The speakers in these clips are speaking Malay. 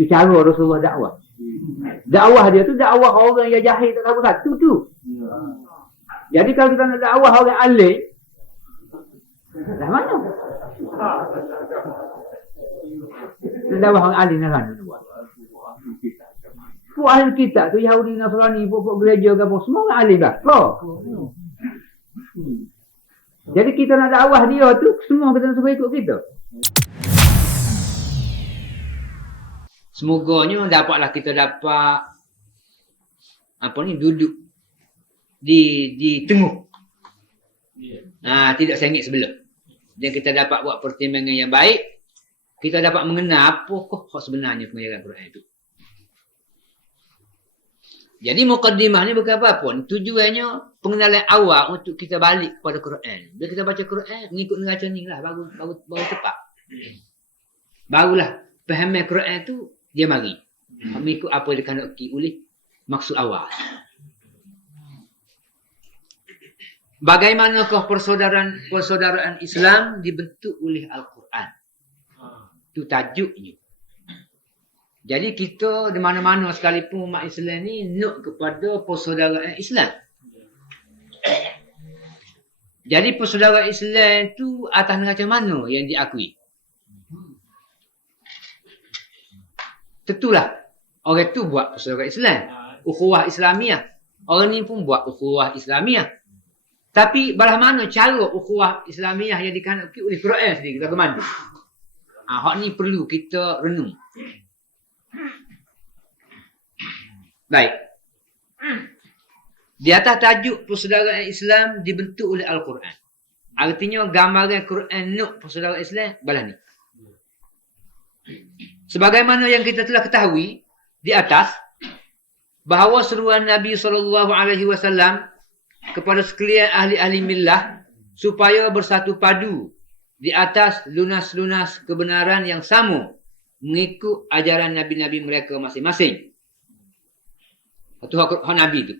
Itu cara Rasulullah dakwah. Dakwah dia tu dakwah orang yang jahil tak tahu satu tu. Jadi kalau kita nak dakwah orang alim, dah mana? Nak dakwah orang alim nak mana buat? Ahli kitab tu Yahudi, Nasrani, pokok gereja ke apa, semua orang alim dah. Jadi kita nak dakwah dia tu, semua kita nak suruh ikut kita. Semoganya dapatlah kita dapat duduk di tengah. Tidak sengit sebelah. Dan kita dapat buat pertimbangan yang baik. Kita dapat mengenal apakah sebenarnya pengajaran Quran itu. Jadi mukaddimah ni bukan apa pun. Tujuannya pengenalan awal untuk kita balik kepada Quran. Bila kita baca Quran, mengikut neraca ni lah. Baru tepat. Barulah fahaman Quran tu dia mari. Mengikut apa yang dikandaki oleh maksud awal. Bagaimanakah persaudaraan Islam dibentuk oleh Al-Quran? Itu tajuknya. Jadi kita di mana-mana sekalipun umat Islam ni nak kepada persaudaraan Islam. Jadi persaudaraan Islam tu atas neraca mana yang diakui? Tentulah orang tu buat persaudaraan Islam, ukhuwah Islamiyah. Orang ni pun buat ukhuwah Islamiyah. Tapi belah mana cara ukhuwah Islamiyah yang dikandaki oleh Quran sendiri, kita ke mana? Hak ni perlu kita renung. Baik. Di atas tajuk persaudaraan Islam dibentuk oleh Al-Quran. Artinya gambaran Quran nuk persaudaraan Islam belah ni. Sebagaimana yang kita telah ketahui di atas, bahawa seruan Nabi SAW kepada sekalian ahli-ahli millah supaya bersatu padu di atas lunas-lunas kebenaran yang sama mengikut ajaran Nabi-Nabi mereka masing-masing. Itu hak Nabi itu.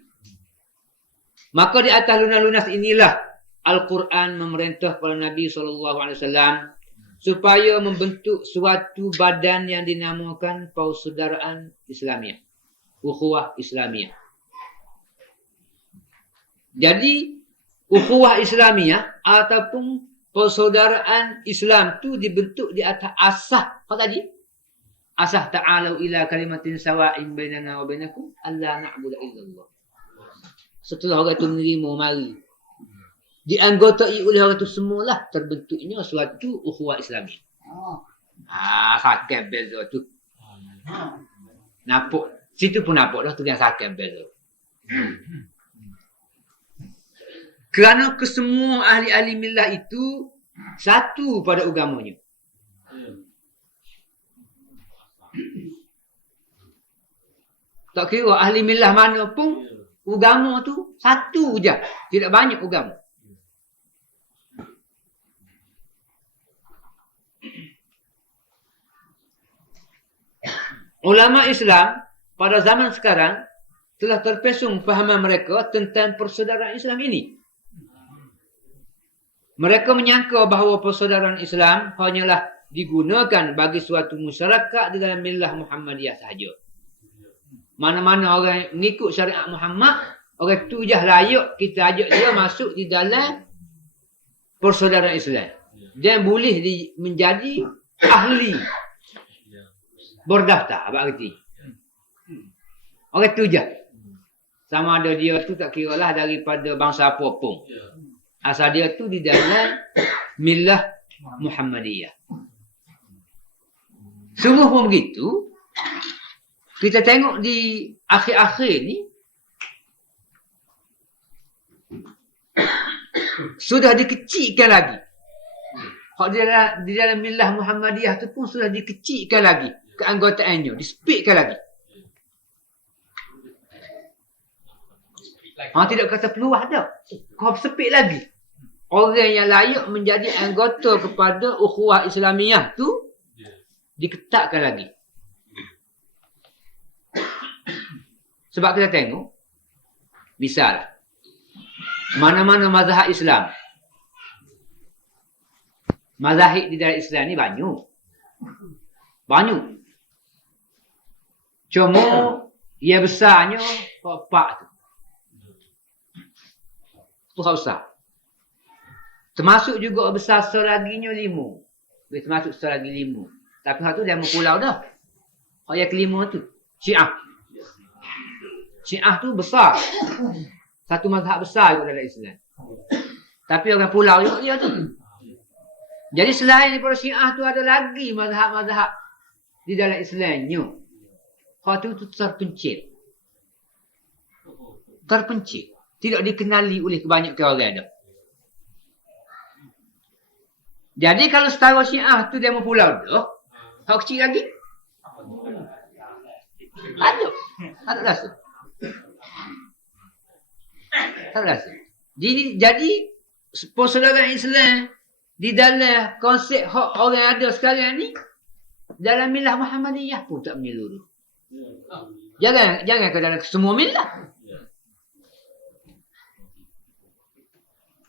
Maka di atas lunas-lunas inilah Al-Quran memerintah kepada Nabi SAW supaya membentuk suatu badan yang dinamakan persaudaraan Islamiyah. Ukhuwah Islamiyah. Jadi, ukhuwah Islamiyah ataupun persaudaraan Islam tu dibentuk di atas asas. Apa tadi? Asas ta'alau ila kalimatin sawa'in bainana wa bainakum alla na'budu illallah. Setelah orang itu menerima mari, dianggotai oleh orang itu semualah terbentuknya suatu ukhuwah Islamiyah. Sakit beza tu. Nampak. Situ pun nampak dah tu yang sakit beza. Kerana kesemua ahli-ahli millah itu satu pada agamanya. Tak kira ahli millah mana pun, agama tu satu je. Tidak banyak agama. Ulama Islam pada zaman sekarang telah terpesong fahaman mereka tentang persaudaraan Islam ini. Mereka menyangka bahawa persaudaraan Islam hanyalah digunakan bagi suatu masyarakat di dalam millah Muhammadiyah sahaja. Mana-mana orang mengikut syariat Muhammad, orang tu je layak kita ajak dia masuk di dalam persaudaraan Islam. Dia boleh menjadi ahli berdaftar, apa arti? Orang tu je. Sama ada dia tu tak kira lah daripada bangsa apa pun. Asal dia tu di dalam millah Muhammadiyah. Sungguh pun begitu. Kita tengok di akhir-akhir ni, sudah dikecilkan lagi. Di dalam millah Muhammadiyah tu pun sudah dikecilkan lagi keanggotaannya, disepitkan lagi. Tidak kata peluah dah. Kau sepit lagi. Orang yang layak menjadi anggota kepada ukhuwah Islamiyah tu diketatkan lagi. Sebab kita tengok, misal, mana-mana mazhab Islam. Mazhab di dalam Islam ni banyak. Banyak. Cuma yang besarnya Pak tu. Tu besar. Termasuk juga besar selaginya 5. Dia termasuk selagi 5. Tapi hak tu dia pulau dah. Hak yang kelima tu Syiah. Syiah tu besar. Satu mazhab besar juga dalam Islam. Tapi orang pulau juga dia tu. Jadi selain daripada Syiah tu ada lagi mazhab-mazhab di dalam Islamnya. Hak tu terpencil. Terpencil. Tidak dikenali oleh kebanyakan orang dah. Jadi kalau setara Syiah tu dia pulau dah. Hak kecil lagi. Ada rasa. Tak rasa. Jadi persaudaraan Islam di dalam konsep hak orang ada sekarang ni dalam milah Muhammadiyah pun tak menyeluruh. Jangan ke dalam semua milah.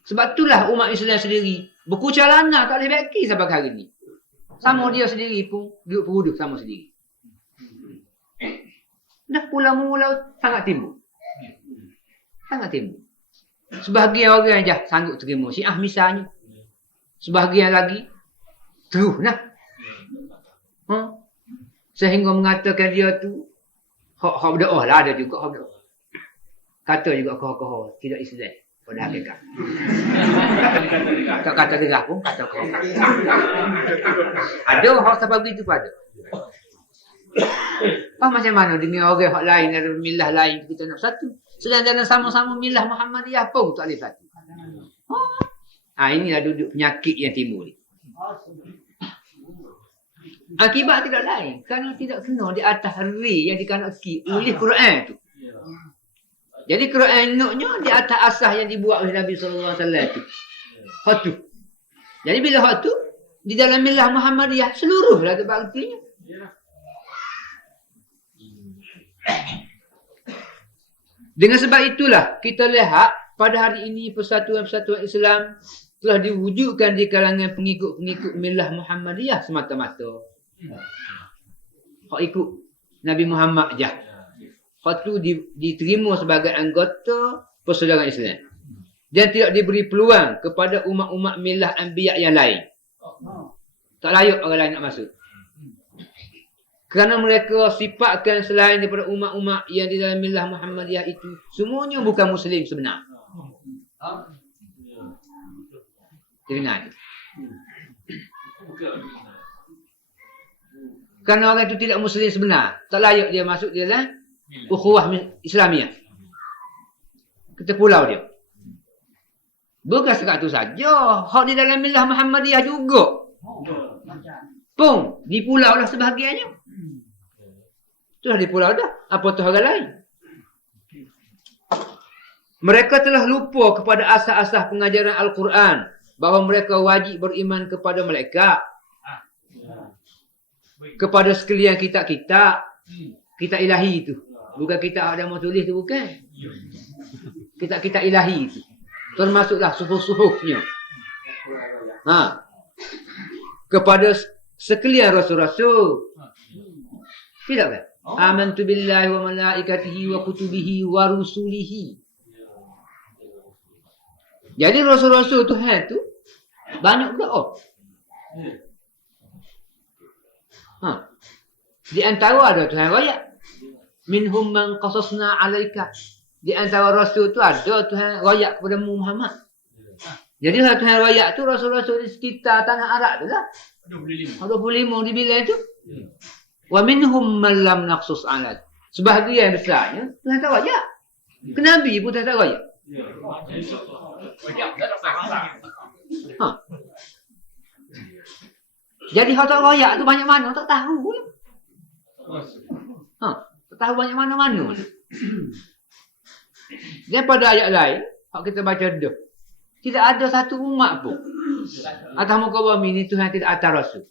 Sebab itulah umat Islam sendiri berkucar lana tak boleh baki sampai hari ni. Sama dia sendiri pun duduk peruduk sama sendiri. Dah pulau-pulau sangat timbul. Sangat timbul. Sebahagian orang je sanggup terima Syiah misalnya. Sebahagian lagi terus nah. Sehingga mengatakan dia tu hak berdoa lah, ada juga hak berdoa. Kata juga kau tidak Islam pada hakikat. Tak kata dengar pun kata kau. Ada hak sampai begitu pada. Macam mana dengan orang hak lain ada milah lain kita nak satu. Sedang dalam sama-sama milah Muhammadiyah pun tak boleh satu. Inilah duduk penyakit yang timbul. Akibat tidak lain. Kerana tidak kena di atas ri yang dikanaki oleh Quran tu. Jadi Quran nuknya di atas asas yang dibuat oleh Nabi SAW tu. Hak tu. Jadi bila hak tu, di dalam milah Muhammadiyah seluruh lah terbaktinya. Dengan sebab itulah kita lihat pada hari ini persatuan-persatuan Islam telah diwujudkan di kalangan pengikut-pengikut milah Muhammadiyah semata-mata. Hak ikut Nabi Muhammad je. Hak tu diterima sebagai anggota persaudaraan Islam. Dan tidak diberi peluang kepada umat-umat milah anbiya yang lain. Tak layak orang lain nak masuk. Kerana mereka sifatkan selain daripada umat-umat yang di dalam milah Muhammadiyah itu, semuanya bukan Muslim sebenar. Dengar. Kerana orang itu tidak Muslim sebenar, tak layak dia masuk di dalam ukhuwah Islamiyah. Kita pulau dia. Bukan sekat itu saja. Hak di dalam milah Muhammadiyah juga. Pun, di pulau lah sebahagiannya. Itulah di pulau dah. Apa tu orang lain? Mereka telah lupa kepada asas-asas pengajaran Al-Quran. Bahawa mereka wajib beriman kepada malaikat. Kepada sekalian kitab-kitab. Kitab ilahi itu. Bukan kitab ada mau tulis tu, bukan. Kitab-kitab ilahi itu. Termasuklah suhuf-suhufnya. Kepada sekalian rasul-rasul. Tidak kan? Amantu billahi wa malaikatihi wa kutubihi wa rusulihi. Jadi rasul-rasul Tuhan tu banyak berdoa. Di antara ada Tuhan raya. Minhum man qasasna alaika. Di antara rasul tu ada Tuhan raya kepada Muhammad. Jadi Tuhan raya tu rasul-rasul di sekitar tanah Arab tu lah. 25 dibilang tu. Wa minhum man lam naqsus alad. Sebahagian besarnya Tuhan tak raya. Ke Nabi pun Tuhan tak raya. Jadi hak tak raya tu banyak mana tak tahu. Tak tahu banyak mana-mana. Dan pada ayat lain, hak kita baca dah. Tidak ada satu umat pun atas muka bumi ni Tuhan tidak atas rasul.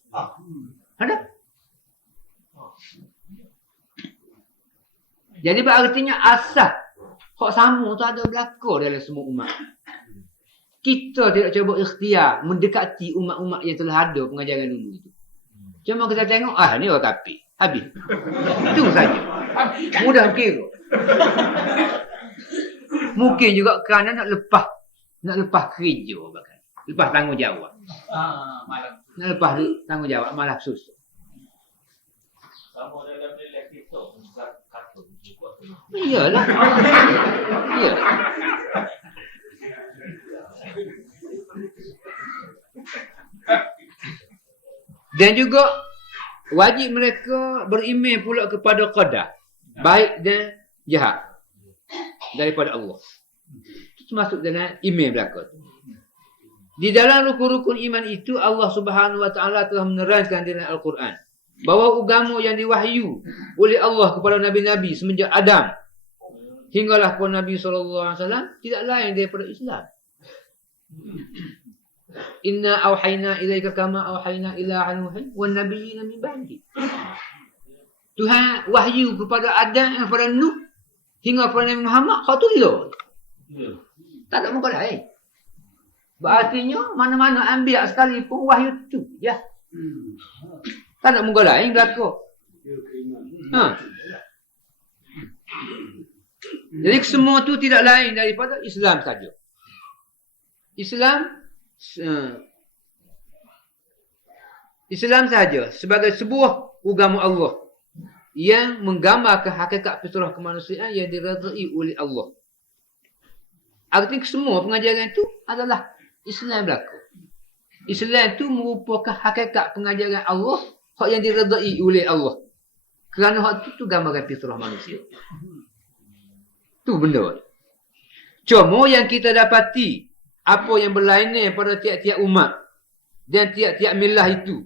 Ada? Jadi berartinya asas hak sama tu ada berlaku dalam semua umat. Kita tidak cuba ikhtiar mendekati umat-umat yang telah ada pengajaran dulu itu. Cuma kita tengok, ni orang kafir. Habis. Itu saja. Mudah kira. Mungkin juga kerana nak lepas kerja bahkan. Lepas tanggungjawab. Nak lepas tanggungjawab malah susah. Sama dalam relax itu kartun juga. Iyalah. Ya. Dan juga wajib mereka beriman pula kepada qadar, baik dan jahat daripada Allah. Itu masuk dalam iman belaka. Di dalam rukun-rukun iman itu Allah Subhanahu wa taala telah menerangkan dalam Al-Quran bahawa agama yang diwahyu oleh Allah kepada nabi-nabi semenjak Adam hinggalah kepada Nabi sallallahu alaihi wasallam tidak lain daripada Islam. Inna auhayna ilaika kama auhayna ila Nuhin wan nabiyyin min ba'di. Tuhan wahyu kepada Adam, kepada Nuh hingga kepada Nabi Muhammad, kau tu dia. Tak ada muka lain. Berartinya mana-mana ambil sekalipun wahyu tu, ya. Tak ada muka lain belaka. Jadi semua tu tidak lain daripada Islam saja. Islam saja sebagai sebuah agama Allah yang menggambarkan hakikat fitrah kemanusiaan yang diredai oleh Allah. Artinya semua pengajaran itu adalah Islam belaka. Islam itu merupakan hakikat pengajaran Allah yang diredai oleh Allah. Kerana hak itu gambaran fitrah manusia. Tu benda. Cuma yang kita dapati apa yang berlainan pada tiap-tiap umat dan tiap-tiap milah itu,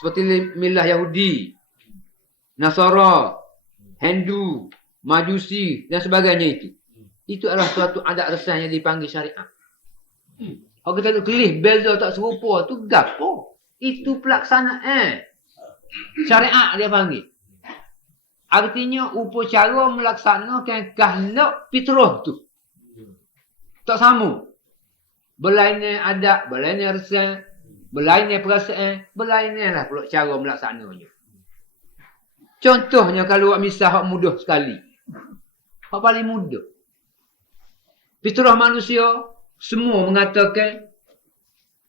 seperti milah Yahudi, Nasara, Hindu, Majusi dan sebagainya itu adalah suatu adat resan yang dipanggil syariat. Kalau kita nak kelih beza tak serupa tu gapo? Itu pelaksanaan syariat dia panggil. Artinya upacara melaksanakan kehendak fitrah tu. Tak sama. Berlainan adat, berlainan resan, berlainan perasaan, berlainanlah pula cara melaksananya. Contohnya kalau buat misal hak mudah sekali. Hak paling mudah. Fitrah manusia semua mengatakan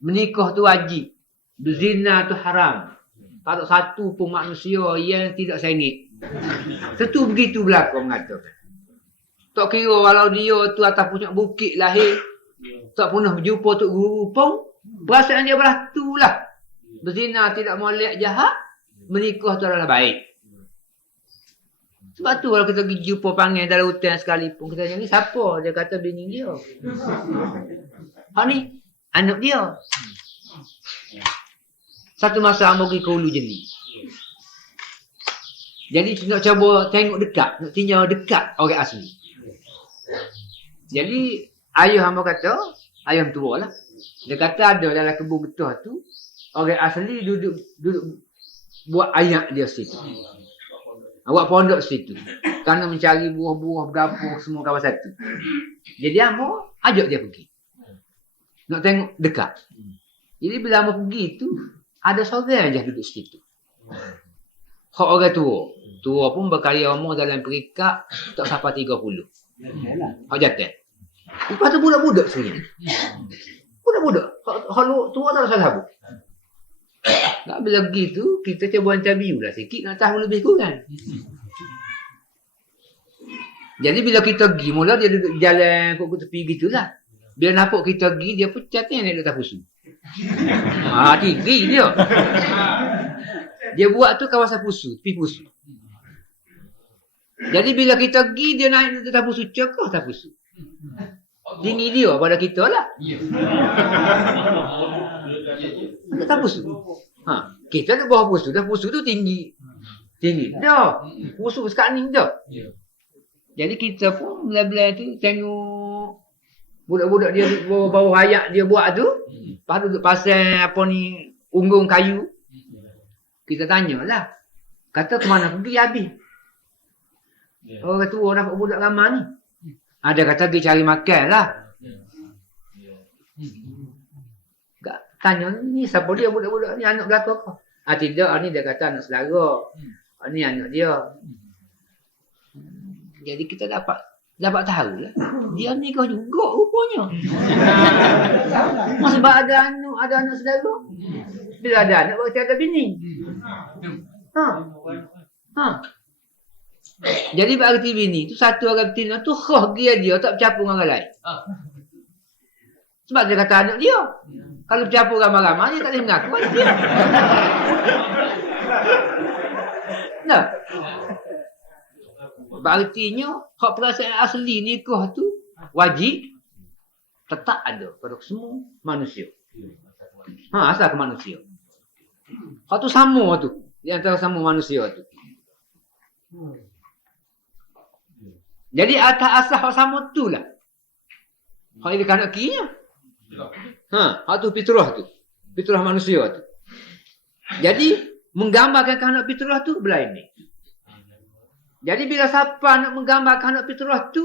menikah tu wajib, berzina tu haram. Tak ada satu pun manusia yang tidak sengit. Tentu begitu berlaku mengatakan. Tak kira walau dia tu atas puncak bukit lahir, tak pernah berjumpa Tok Guru pun, perasaan dia belah tu lah. Berzina tidak molek jahat, menikah tu adalah baik. Sebab tu kalau kita pergi jumpa panggil dalam hutan sekalipun, kita tanya ni siapa? Dia kata bini dia. Hak ni, anak dia. Satu masa hamba pergi ke Hulu Jeli. Jadi nak cuba tengok dekat, nak tinjau dekat orang asli. Jadi ayah hamba kata, ayah tua lah. Dia kata ada dalam kebun getah tu, orang asli duduk buat ayak dia situ. Buat pondok situ. Kerana mencari buah-buah, bergabung semua kawasan tu. Jadi hamba ajak dia pergi. Nak tengok dekat. Jadi bila hamba pergi tu, ada seorang je duduk situ. Hak orang tua. Tua pun berkarya umur dalam perikat tak sampai 30. Hak jatuh. Lepas tu budak-budak sebenarnya. Budak-budak. Hak tua tak ada salah pun. Tak bila begitu, kita cuba interview lah sikit nak tahu lebih kurang. Jadi bila kita pergi, mula dia duduk jalan kok tepi gitulah. Bila nampak kita pergi, dia pun catat yang duduk tapusu. Tinggi dia. Dia buat tu kawasan pusu, tepi pusu. Jadi bila kita pergi, dia naik duduk tapusu, cekah tapusu. Tinggi dia pada kita lah. Duduk tapusu. Kita duduk bawah pusu, dah pusu tu tinggi. Tinggi. Dah. Pusu sekarang ni dah. Jadi kita pun belah-belah tu tengok budak-budak dia bawah ayak dia buat tu. Lepas tu duduk pasang apa ni, unggung kayu. Kita tanyalah. Kata ke mana pergi habis. Orang tua dapat budak ramah ni. Ada kata pergi cari makan lah. Tanya ni siapa dia budak-budak ni, anak belakang kau? Tidak, ni dia kata anak saudara. Ni anak dia. Jadi kita dapat tahu lah. Dia nikah juga rupanya. Sebab ada anak saudara. Bila ada anak berarti ada bini. Jadi berarti bini tu satu orang betina tu dia tak bercampur dengan orang lain. Sebab dia kata anak dia. Kalau bercampur ramai-ramai dia tak boleh mengaku anak dia. Nah. Berartinya hak perasaan asli nikah tu wajib tetap ada pada semua manusia. Asal ke manusia. Hak tu sama tu. Di antara sama manusia tu. Jadi atas asal hak sama tu lah. Hak ini kanak kirinya. Hak tu fitrah tu. Fitrah manusia tu. Jadi menggambarkan kanak fitrah tu belain ni. Jadi bila siapa nak menggambarkan kanak fitrah tu,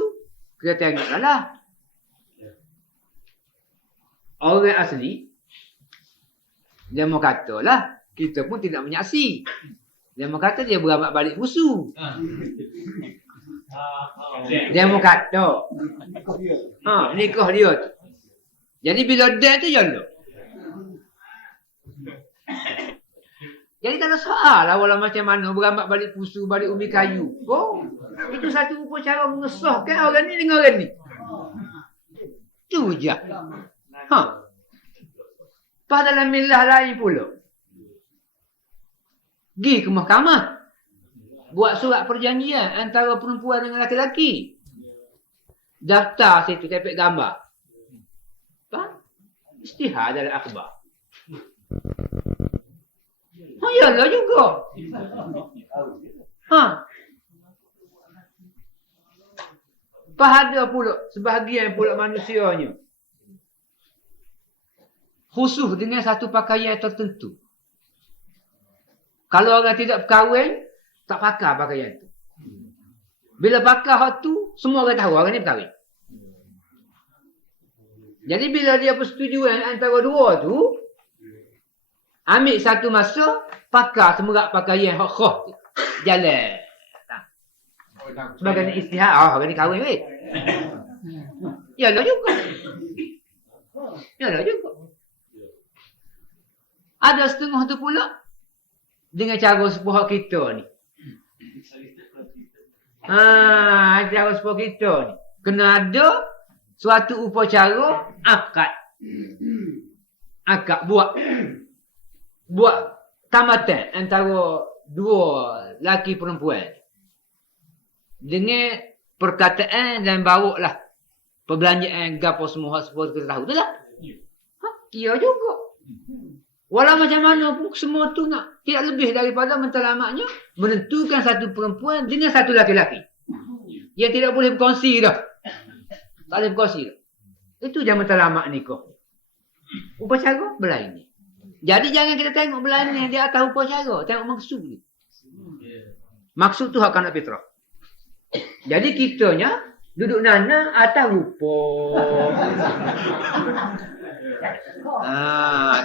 kita tengoklah lah. Orang asli dia mau kata lah, kita pun tidak menyaksi. Dia mau kata dia beramak balik musuh. Dia mau kata nikah dia tu. Jadi bila dia tu jalan. Jadi tak ada soal lah walau macam mana beramak balik pusu, balik umi kayu. Itu satu rupa cara mengesahkan orang ni dengan orang ni. Tu je. Pas dalam milah lain pula. Pergi ke mahkamah. Buat surat perjanjian antara perempuan dengan lelaki. Daftar situ, tepek gambar. Istihad dalam akhbar. Yalah juga. Ada pula sebahagian pula manusianya khusus dengan satu pakaian tertentu. Kalau orang tidak berkahwin, tak pakai pakaian tu. Bila pakai hak tu, semua orang tahu orang ni berkahwin. Jadi bila dia persetujuan antara dua tu, ambil satu masa, pakai semerak pakaian hak khah tu. Jalan. Sebagai istihad, orang ni kahwin weh. Yalah juga. Ada setengah tu pula dengan cara sepuh kita ni. Cara sepuh kita ni. Kena ada suatu upacara akad. Akad buat tamatan antara dua laki perempuan. Dengan perkataan dan bawalah perbelanjaan gapo semua seperti kita tahu tu lah. Kira juga. Walau macam mana pun semua tu nak tidak lebih daripada mentalamaknya menentukan satu perempuan dengan satu laki-laki. Yang tidak boleh berkongsi dah. Tak boleh berkongsi dah. Itu je mentalamak nikah. Upacara belain ni. Jadi jangan kita tengok belain ni dia atas upacara. Tengok maksud ni. Maksud tu hak kanak fitrah. Jadi kitanya duduk nana atas rupa.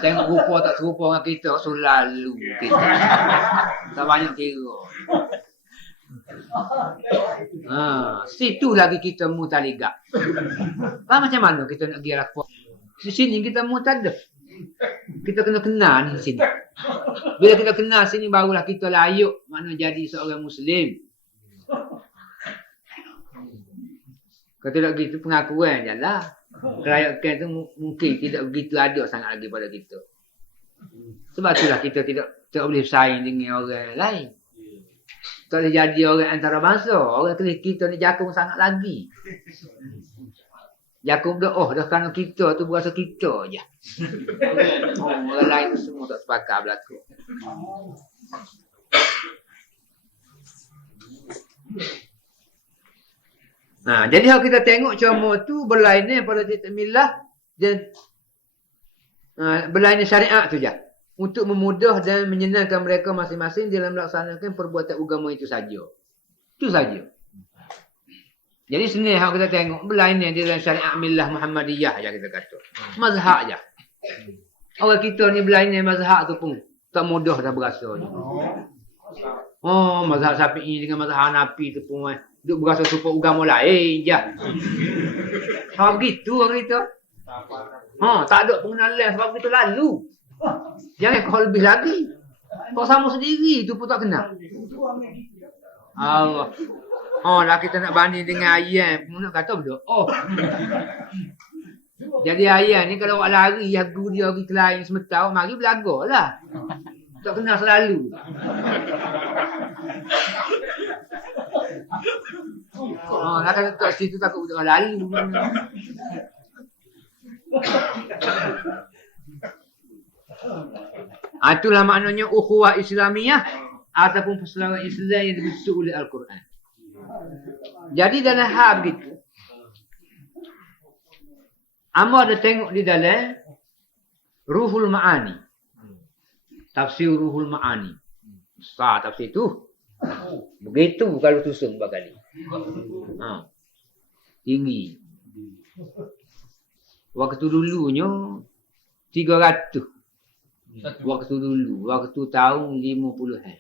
Tengok rupa tak serupa dengan kita selalu kita. Tak banyak kira. Situ lagi kita mutaligak. Macam mana kita nak pergi rakwa? Di sini kita mutadah. Kita kena kenal di sini. Bila kita kenal sini barulah kita layak mana jadi seorang Muslim. Kalau tidak begitu pengakuan je lah. Kelayakan tu mungkin tidak begitu ada sangat lagi pada kita. Sebab itulah kita tidak boleh bersaing dengan orang lain. Tak boleh jadi orang antara bangsa. Orang kita ni jakung sangat lagi. Jakung dah kerana kita tu berasa kita je. Orang lain tu semua tak sepakat berlaku. Jadi kalau kita tengok ceramah tu berlainan pada titik milah dan berlainan syariat tu je. Untuk memudah dan menyenangkan mereka masing-masing dalam melaksanakan perbuatan agama itu saja. Itu saja. Jadi sini kalau kita tengok berlainan dalam syariat milah Muhammadiyah je kita kata. Mazhab je. Orang kita ni berlainan mazhab tu pun tak mudah dah berasa ni. Mazhab Syafi'i dengan mazhab Hanafi tu pun Duk berasa support agama lain je. Begitu orang itu. Tak ada pengenalan sebab begitu lalu. Jangan kau lebih lagi. Kau sama sendiri tu pun tak kenal. Allah. Lah kita nak banding dengan ayam. Nak kata betul. Jadi ayam ni kalau awak lari, hagu dia pergi ke lain sementara, mari belaga lah. Tak kenal selalu. Nak kata tak situ takut betul lalu. Itulah maknanya ukhuwah Islamiyah ataupun persaudaraan Islam yang dibentuk oleh Al-Quran. Jadi dalam hal begitu, Amar ada tengok di dalam Ruhul Ma'ani. Tafsir Ruhul Ma'ani. Besar tafsir tu. Begitu kalau susun berkali. Tinggi. Waktu dulunya 300. Waktu dulu. Waktu tahun 50-an.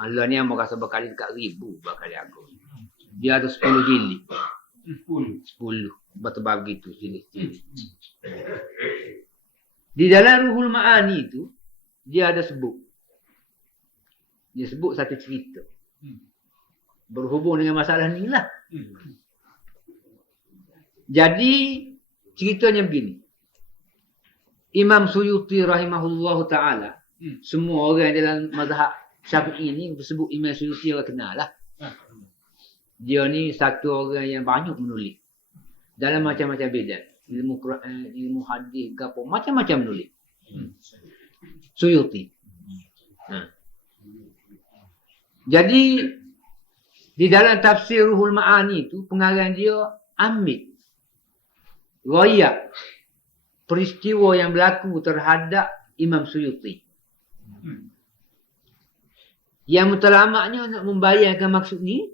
Allah ni yang merasa berkali dekat 1000 berkali aku. Dia ada 10 jilid. 10. Bertebal begitu. Jilid. Di dalam Ruhul Ma'ani itu, dia ada sebut. Dia sebut satu cerita. Berhubung dengan masalah ni lah. Jadi, ceritanya begini. Imam Suyuti rahimahullahu ta'ala, semua orang dalam mazhab Syafi'i ni disebut Imam Suyuti orang kenal lah. Dia ni satu orang yang banyak menulis. Dalam macam-macam bidang. Ilmu Quran, ilmu hadis, gapo, macam-macam menulis. Suyuti. Jadi, di dalam tafsir Ruhul Ma'ani itu, pengarang dia ambil riwayat peristiwa yang berlaku terhadap Imam Suyuti. Yang mutalamaknya nak membayangkan maksud ni,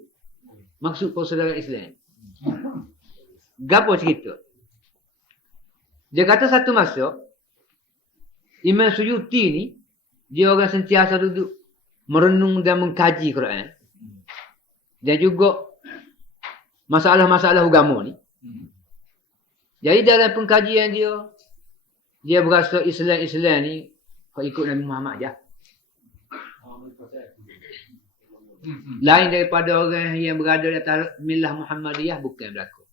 maksud persaudaraan Islam. Gapo cerita? Dia kata satu masa, Imam Suyuti ni, dia orang sentiasa duduk merenung dan mengkaji Quran. Dan juga masalah-masalah agama ni. Jadi dalam pengkajian dia berasa Islam ni kau ikut Nabi Muhammad je. Lain daripada orang yang berada di atas millah Muhammadiyah bukan berlaku.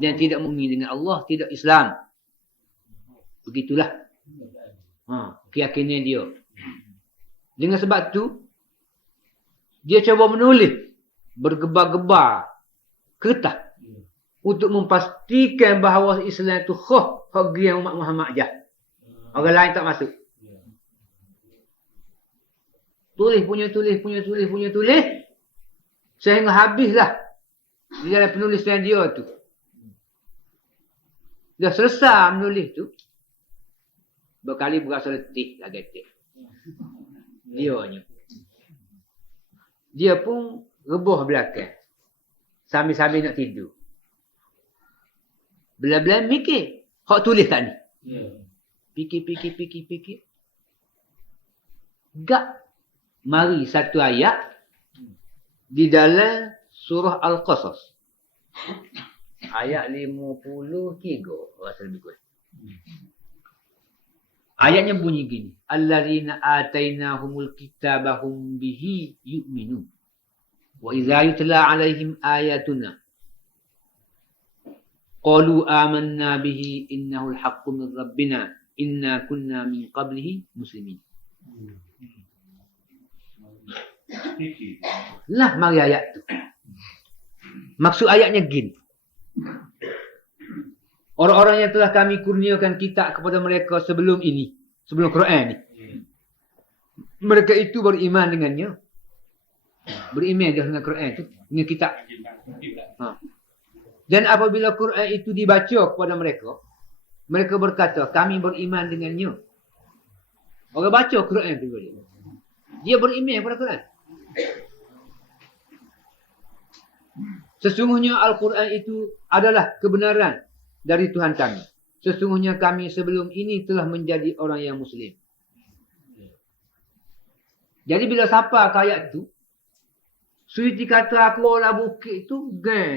Dan tidak mungkin dengan Allah, tidak Islam. Begitulah. Keyakinan dia. Dengan sebab tu dia cuba menulis bergebar-gebar kertas untuk memastikan bahawa Islam itu bahagian umat Muhammad je. Orang lain tak masuk. Tulis. Sehingga habislah di dalam penulisan dia tu. Dah selesai menulis tu. Berkali berasa letih lah getih. Dia pun rebuh belakang. Sambil-sambil nak tidur. Bila-bila mikir. Hak tulis kat ni. Fikir. Gak. Mari satu ayat. Di dalam surah Al-Qasas. Ayat 53. Rasa lebih kurang. Ayatnya bunyi gini. Allazina atainahumul kitabahum bihi yu'minun. Wa idza yutla alaihim ayatuna qalu amanna bihi innahu al-haqqu min rabbina inna kunna min qablihi muslimin. Lah mari ayat tu. Maksud ayatnya gini. Orang-orang yang telah kami kurniakan kitab kepada mereka sebelum ini, sebelum Quran ni. Mereka itu beriman dengannya. Beriman dengan Quran itu, dengan kitab. Dan apabila Quran itu dibaca kepada mereka, mereka berkata, kami beriman dengannya. Orang baca Quran itu dia beriman kepada Quran. Sesungguhnya Al-Quran itu adalah kebenaran dari Tuhan kami. Sesungguhnya kami sebelum ini telah menjadi orang yang Muslim. Jadi bila sampai ke ayat itu, Suiti kata aku lah bukit tu,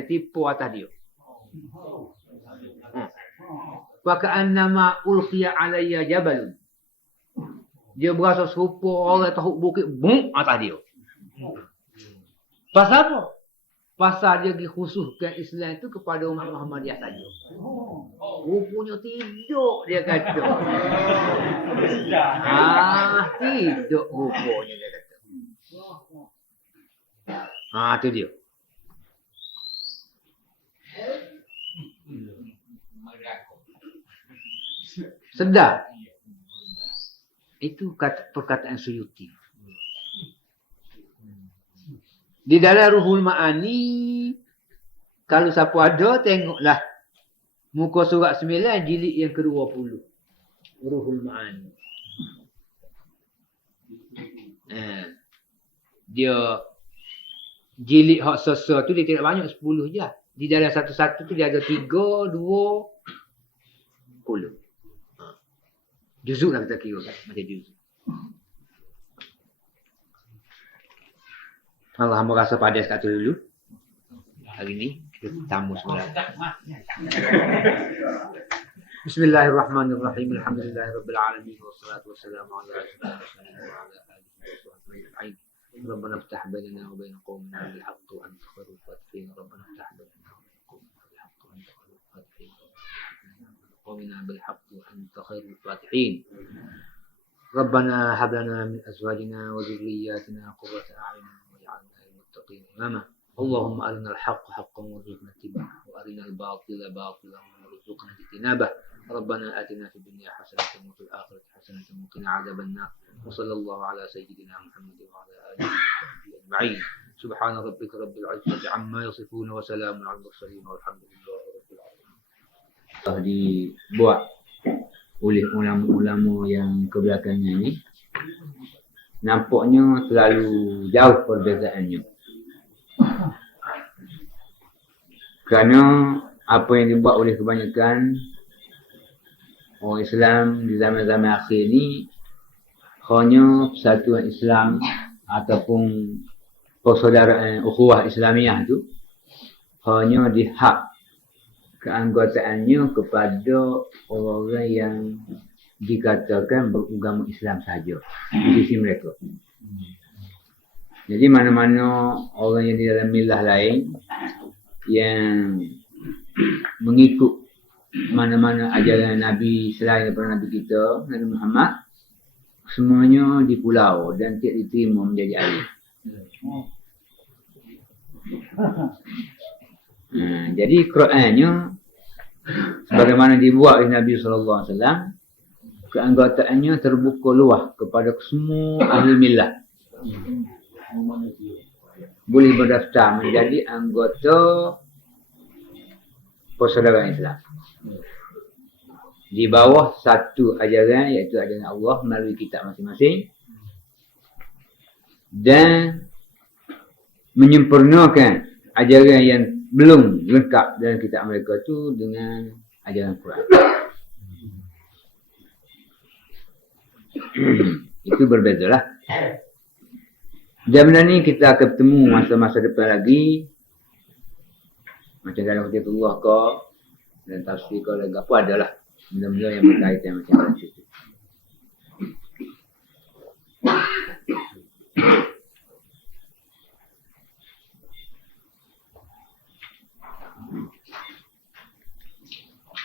tipu atas dia. Wa ka'annama ulqiya alayya jabalun. Dia berasa serupa orang tahu bukit, bung atas dia. Pasal apa? Pasal dia dikhususkan Islam itu kepada umat Muhammadiyah saja. Rupanya tidak, dia kata. Tidak rupanya dia kata. Itu dia. Sedar. Itu perkataan Suyuti. Di dalam Ruhul Ma'ani, kalau siapa ada, tengoklah. Muka surat 9, jilid yang ke-20. Ruhul Ma'ani. Dia, jilid hak sesa tu, dia tidak banyak, 10 je. Di dalam satu-satu tu, dia ada 3, 2, 10. Juzuk lah kita kira kan. Macam juzuk. Allah hamba rasa padas kat tu dulu. Hari ni kita tamu semula. Bismillahirrahmanirrahim. Alhamdulillahirabbil alamin wassalatu wassalamu ala rasulillah wa ala alihi washabbihi ajma'in. ربنا افتح بيننا وبين قومنا بالحق وانت خير الفاتحين. ربنا افتح بيننا وبين قومنا بالحق وانت خير الفاتحين. قومنا بالحق وانت خير الفاتحين. ربنا هب لنا من ازواجنا وذرياتنا قرة اعين واجعلنا للمتقين اماما. اللهم ارنا الحق حقا وارزقنا اتباعه وارنا الباطل باطلا وارزقنا اجتنابه. ربنا آتنا في الدنيا حسنة وفي الآخرة حسنة وقنا عذاب النار. وصلى الله على سيدنا محمد وعلى آله وصحبه أجمعين. سبحان ربك رب العزة عما يصفون وسلام على المرسلين والحمد لله رب العالمين. Dibuat oleh ulama-ulama yang kebelakangnya ni, nampaknya terlalu jauh perbezaannya. Kerana apa yang dibuat oleh kebanyakan orang Islam di zaman-zaman akhir ni hanya persatuan Islam ataupun persaudaraan ukhuwah Islamiah tu hanya dihak keanggotaannya kepada orang-orang yang dikatakan beragama Islam saja di sisi mereka. Jadi mana-mana orang yang di dalam milah lain yang mengikut mana-mana ajaran Nabi selain daripada Nabi kita, Nabi Muhammad, semuanya dipulau dan tidak diterima menjadi ahli. Jadi Qurannya sebagaimana dibuat oleh Nabi SAW, keanggotaannya terbuka luas kepada semua ahli millah. Boleh berdaftar menjadi anggota persaudaraan Islam. Di bawah satu ajaran, iaitu ajaran Allah melalui kitab masing-masing, dan menyempurnakan ajaran yang belum lengkap dalam kitab mereka tu dengan ajaran Quran. Itu berbezalah. Dan benda ni kita akan bertemu masa-masa depan lagi, macam dalam Hujjatullah ke dan tafsir ke lagi apa adalah benda-benda yang berkaitan macam itu.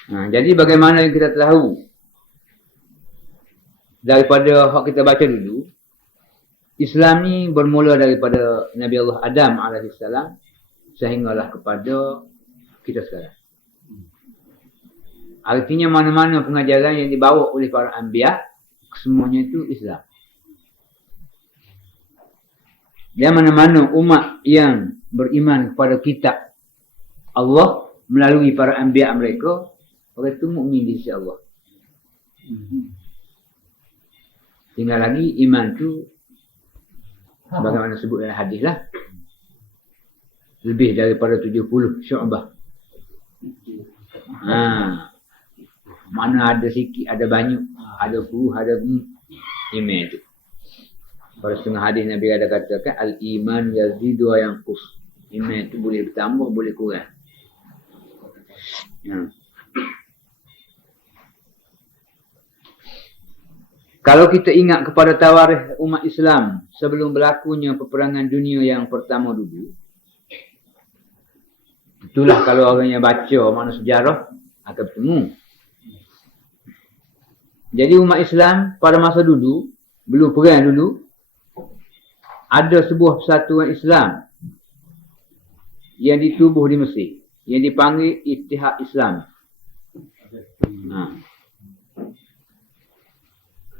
Jadi bagaimana yang kita tahu daripada hak kita baca dulu, Islam ni bermula daripada Nabi Allah Adam alaihissalam sehinggalah kepada kita sekarang. Artinya mana-mana pengajaran yang dibawa oleh para anbiya, semuanya itu Islam. Dan mana-mana umat yang beriman kepada kitab Allah melalui para anbiya mereka, orang itu mukmin di sisi Allah. Tinggal lagi iman tu bagaimana sebut dalam hadis lah, lebih daripada 70 syu'bah. Mana ada sikit, ada banyak, ada puluh, ada iman tu. Pada setengah hadis Nabi ada katakan al-iman yazidu wa yanqus. Iman itu boleh bertambah, boleh kurang. Kalau kita ingat kepada tawarikh umat Islam sebelum berlakunya peperangan dunia yang pertama dulu, itulah kalau orang yang baca makna sejarah akan bertemu. Jadi umat Islam pada masa dulu, belum perang dulu, ada sebuah persatuan Islam yang ditubuh di Mesir, yang dipanggil Ittihad Islam.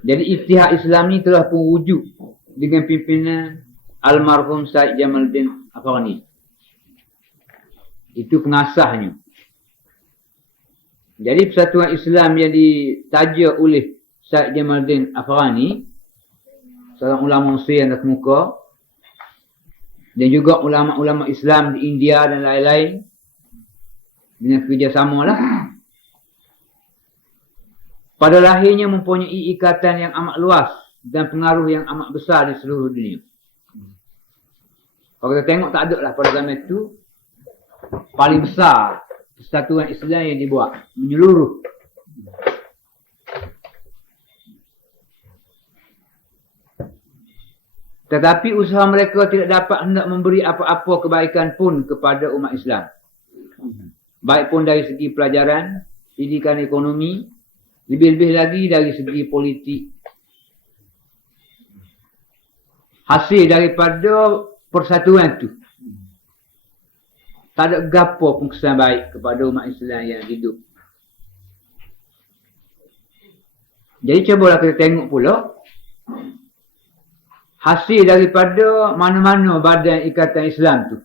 Jadi Ittihad Islam ni telah pun wujud dengan pimpinan almarhum Said Jamaluddin Afghani. Itu pengasasnya. Jadi persatuan Islam yang ditaja oleh Said Jamaluddin Afghani, seorang ulama Mesir yang terkemuka, dan juga ulama-ulama Islam di India dan lain-lain, dengan kerjasama lah. Pada lahirnya mempunyai ikatan yang amat luas dan pengaruh yang amat besar di seluruh dunia. Kalau kita tengok tak ada lah pada zaman itu, paling besar persatuan Islam yang dibuat menyeluruh. Tetapi usaha mereka tidak dapat hendak memberi apa-apa kebaikan pun kepada umat Islam. Baik pun dari segi pelajaran, pendidikan ekonomi, lebih-lebih lagi dari segi politik. Hasil daripada persatuan itu, tak ada gapo pun kesan baik kepada umat Islam yang hidup. Jadi cubalah kita tengok pula hasil daripada mana-mana badan ikatan Islam tu.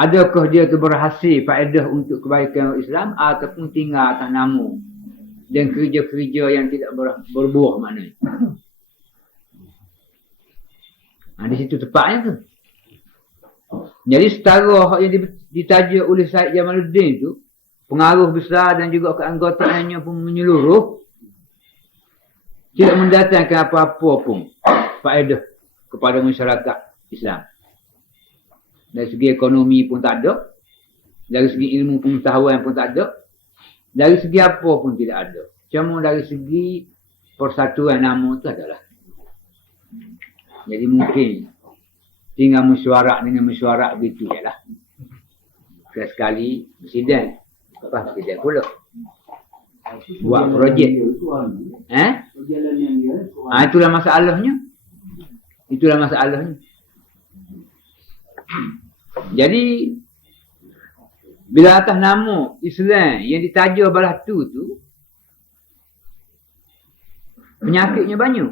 Adakah dia tu berhasil faedah untuk kebaikan Islam ataupun tinggal atas nama dan kerja-kerja yang tidak berbuah maknanya. Di situ tepatnya tu. Jadi setara yang ditaja oleh Said Jamaluddin tu, pengaruh besar dan juga keanggotaannya pun menyeluruh, tidak mendatangkan apa-apa pun faedah kepada masyarakat Islam. Dari segi ekonomi pun tak ada, dari segi ilmu pengetahuan pun tak ada, dari segi apa pun tidak ada. Cuma dari segi persatuan nama itu adalah. Jadi mungkin tinggal mesyuarat dengan mesyuarat begitu je lah. Sekali presiden, apa presiden pula buat projek. Itulah masalahnya. Itulah masalahnya. Jadi bila atas nama Islam yang ditaja balah tu penyakitnya banyak.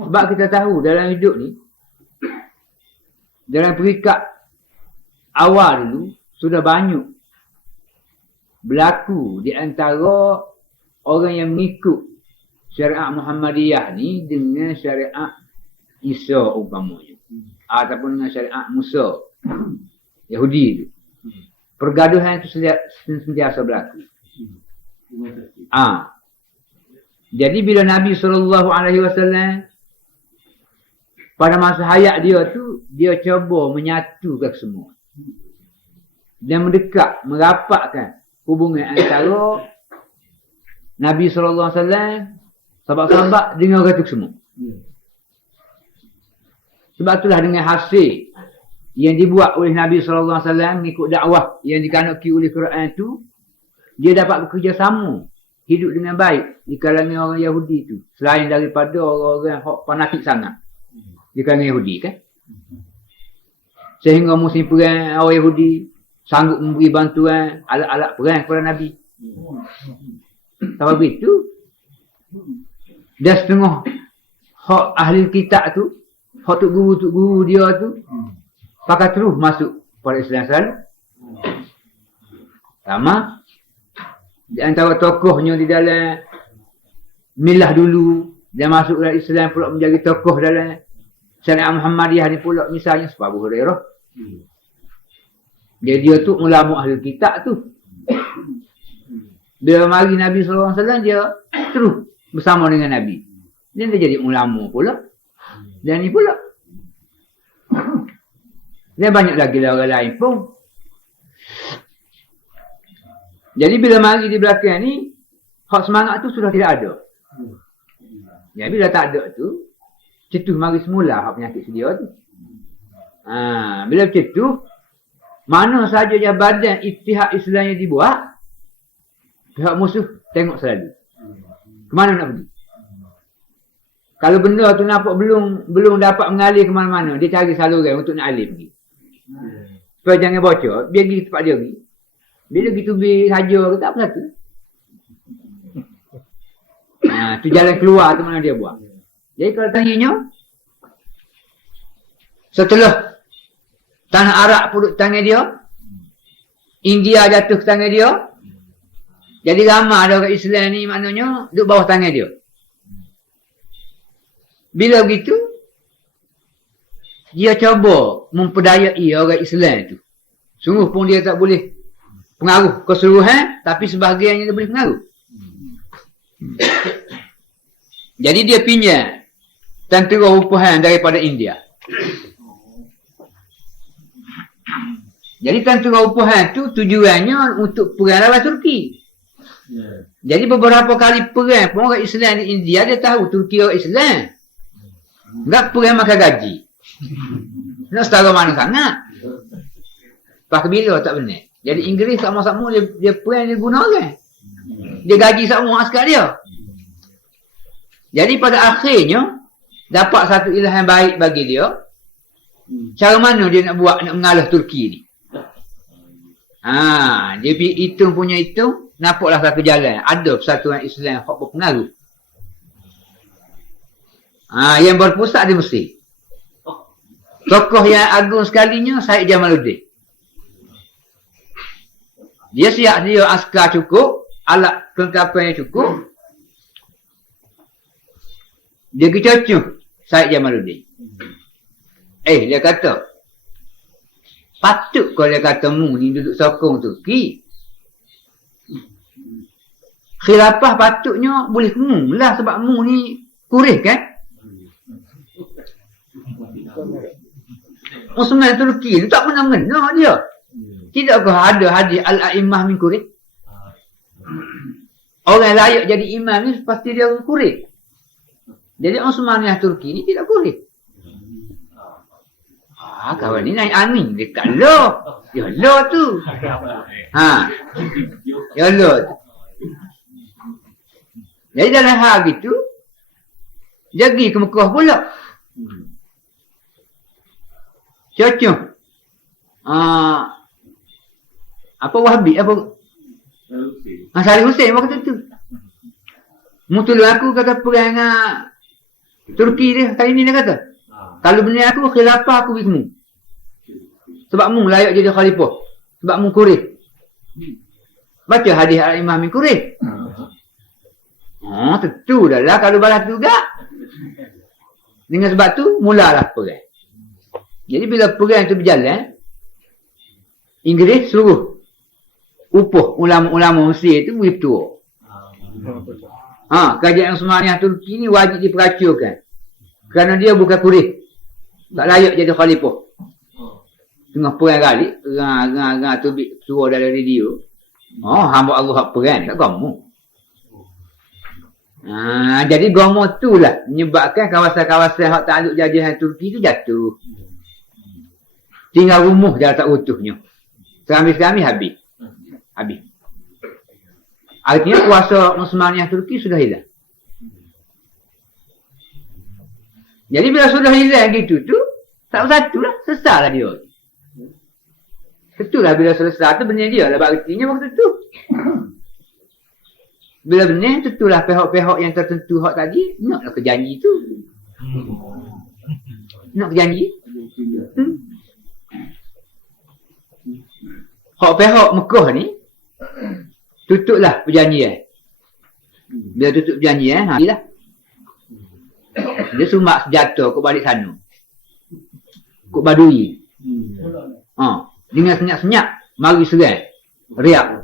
Sebab kita tahu dalam hidup ni, dalam peringkat awal dulu sudah banyak berlaku di antara orang yang mengikut syariat Muhammadiyah ni dengan syariat Isa umpamanya. Ataupun dengan syariat Musa Yahudi itu. Pergaduhan itu sentiasa berlaku. Jadi bila Nabi SAW pada masa hayat dia tu, dia cuba menyatukan semua dan mendekat, merapatkan hubungan antara Nabi SAW, sahabat-sahabat dengan orang itu semua. Sebab itulah dengan hasil yang dibuat oleh Nabi SAW mengikut dakwah yang dikanaki oleh Quran itu, dia dapat bekerjasama, hidup dengan baik di kalangan orang Yahudi itu. Selain daripada orang-orang fanatik sangat di kalangan Yahudi kan. Sehingga musim perang orang Yahudi sanggup memberi bantuan alat-alat perang kepada Nabi. Sebab itu, dah setengah hak ahli kitab tu, hak tuk guru dia tu, pakai terus masuk pada Islam selalu. Sama di antara tokohnya di dalam milah dulu, dia masuk dalam Islam pula menjadi tokoh dalam syariat Muhammadiyah ni pula, misalnya sebab Abu Hurairah. Dia tu ulama ahli kitab tu. Bila mari Nabi SAW dia terus bersama dengan Nabi. Dia jadi ulama pula. Dan ni pula. Dan banyak lagi orang lain pun. Jadi bila mari di belakang ni, hak semangat tu sudah tidak ada. Jadi bila tak ada tu, cetuh mari semula hak penyakit sedia tu. Bila cetuh, mana saja yang badan Ittihad Islam yang dibuat, pihak musuh tengok selalu. Kemana nak pergi? Kalau benda tu nampak belum dapat mengalir ke mana-mana, dia cari saluran untuk nak alir pergi. Supaya jangan bocor, biar pergi tempat dia pergi. Bila gitu pergi saja ke tak apa satu. Tu jalan keluar tu mana dia buat. Jadi kalau tanya, setelah tanah Arab puluk tangan dia, India jatuh ke tangan dia, jadi ramai ada orang Islam ni maknanya duduk bawah tangan dia. Bila begitu, dia cuba memperdayai orang Islam tu. Sungguh pun dia tak boleh pengaruh keseluruhan, tapi sebahagiannya dia boleh pengaruh. Jadi dia pinjam tentera rupahan daripada India. Jadi tentera rupahan tu tujuannya untuk perang lawan Turki. Jadi beberapa kali perang pun orang Islam di India dia tahu Turki orang Islam. Enggak perang makan gaji. Nak setara mana sangat. Lepas bila tak benar. Jadi Inggeris sama-sama dia perang dia guna orang. Dia gaji sama askar dia. Jadi pada akhirnya dapat satu ilham baik bagi dia. Cara mana dia nak buat nak mengalah Turki ni. Dia hitung punya hitung, nampaklah satu jalan. Ada persatuan Islam yang berpengaruh. Yang berpusat di Mesir. Tokoh yang agung sekalinya Syed Jamaluddin. Dia siap dia askar cukup, alat kelengkapan yang cukup. Dia kecocoh Syed Jamaluddin. Dia kata, patut kalau dia kata mu ni duduk sokong Turki. Khilafah patutnya boleh mu lah sebab mu ni kurih kan. Osman Turki ni tak pernah mengenal dia. Tidakkah ada hadis al-a'immah min kurih? Orang layak jadi imam ni pasti dia kurih. Jadi Osmaniyah Turki ni tidak kurih. Kawan ni naik angin dekat lo. Ya lo tu. Ya lo tu. Jadi dalam hal gitu, dia pergi ke Mekah pula. Cocok. Apa Wahabi? Apa? Salih Hussein waktu tu. Mutul aku kata perang Turki dia. Kali ni dia kata. Kalau benar aku khilafah aku pergi mu. Sebab mu layak jadi khalifah. Sebab mu kurih. Baca hadis al-Imam min kurih. Tentu dah lah kalau balas juga. Dengan sebab tu mulalah perang. Jadi bila perang tu berjalan, Inggeris suruh upuh ulama-ulama Mesir tu pergi bertua. Kerajaan Osmaniyah Turki ni wajib diperacurkan. Kerana dia bukan kurih. Tak layak jadi khalifah. Tengah perang kali, rang tu suruh dalam radio. Hamba Allah hak perang, tak kamu. Jadi gomo tu lah menyebabkan kawasan-kawasan hak takluk jajahan Turki tu jatuh. Tinggal rumah dah tak utuhnya. Serambi-serambi habis. Artinya kuasa Osmaniyah Turki sudah hilang. Jadi bila sudah hilang gitu tu, tak satu lah, sesat lah dia. Betul lah bila selesai tu benar dia lah artinya waktu tu. Bila benar tentulah pihak-pihak yang tertentu hak tadi naklah kejanji tu. Nak kejanji? Hak pihak Mekah ni tutuplah perjanjian. Bila tutup perjanjian, lah. Dia sumak senjata kau balik sana. Kau badui. Dengan senyap-senyap mari serang Riyadh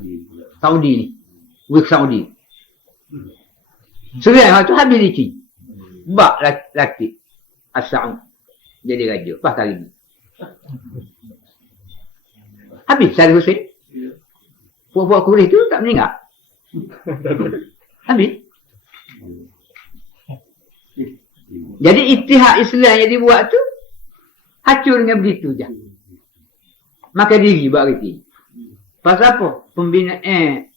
Saudi ni. Wik Saudi. Serai tu habis licin. Bak laki. As-Sa'ud. Jadi raja. Pas kali ni. Habis Syarif Hussein. Puak-puak kulis tu tak meninggal. Habis. Jadi ittihad Islam yang dibuat tu hancur dengan begitu je. Maka diri buat reti. Pasal apa? Pembinaan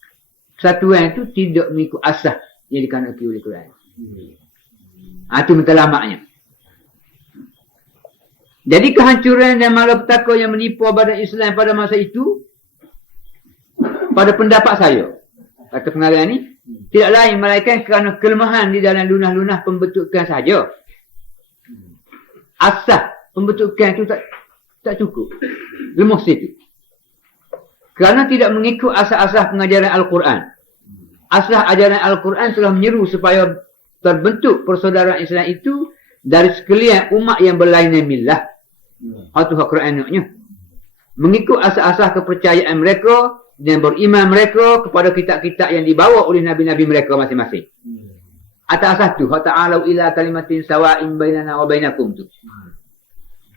persatuan itu tidak mengikut asas yang dikandaki oleh Quran. Itu mentelamaknya. Jadi kehancuran dan malapetaka yang menipu badan Islam pada masa itu, pada pendapat saya, kata pengarang ni, tidak lain melainkan kerana kelemahan di dalam lunah-lunah pembentukan sahaja. Asas pembentukan itu tak cukup. Lemah situ. Kerana tidak mengikut asas-asas pengajaran Al-Quran. Asas ajaran Al-Quran telah menyeru supaya terbentuk persaudaraan Islam itu dari sekalian umat yang berlainan millah. Itu Al-Quran naknya. Mengikut asas-asas kepercayaan mereka dan beriman mereka kepada kitab-kitab yang dibawa oleh nabi-nabi mereka masing-masing. Atas asas tu, ta'alau ila kalimatin sawa'in bainana wa bainakum tu.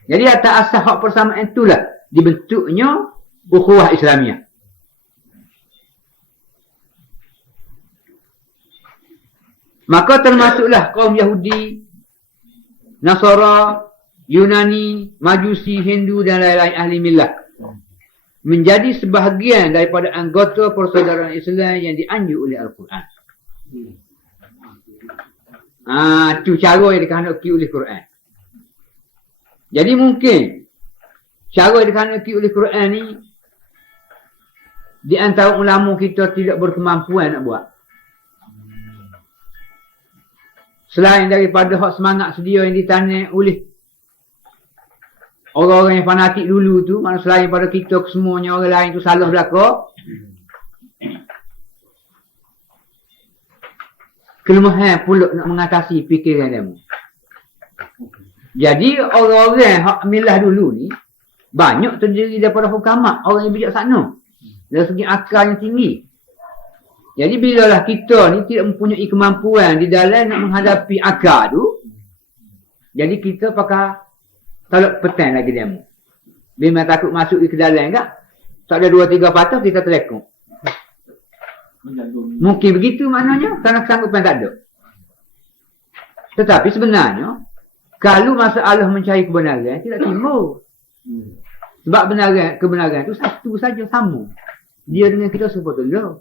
Jadi atas asas hak persamaan itulah dibentuknya ukhuwah Islamiah. Maka termasuklah kaum Yahudi, Nasara, Yunani, Majusi, Hindu dan lain-lain ahli millah menjadi sebahagian daripada anggota persaudaraan Islam yang dianjur oleh Al-Quran. Itu cara yang dikehendaki oleh Quran. Jadi mungkin cara yang dikehendaki oleh Quran ni di antara ulama kita tidak berkemampuan nak buat. Selain daripada hak semangat sedia yang ditanam oleh orang-orang yang fanatik dulu tu, mana selain pada kita kesemuanya orang lain tu salah belaka. Kelemahan pula nak mengatasi fikiran demo. Jadi orang-orang hak milah dulu ni banyak terdiri daripada hukama, orang yang bijaksana dari segi akal yang tinggi. Jadi bilalah kita ni tidak mempunyai kemampuan di dalam nak menghadapi akal tu, jadi kita pakai talak petang lagi demo. Bila takut masuk ke dalam tak? Tak ada 2-3 patah kita terlekong. Mungkin begitu maknanya kerana kesanggupan tak ada. Tetapi sebenarnya kalau masalah mencari kebenaran tidak timbul. Sebab kebenaran itu satu saja sama. Dia dengan kita sebetulnya.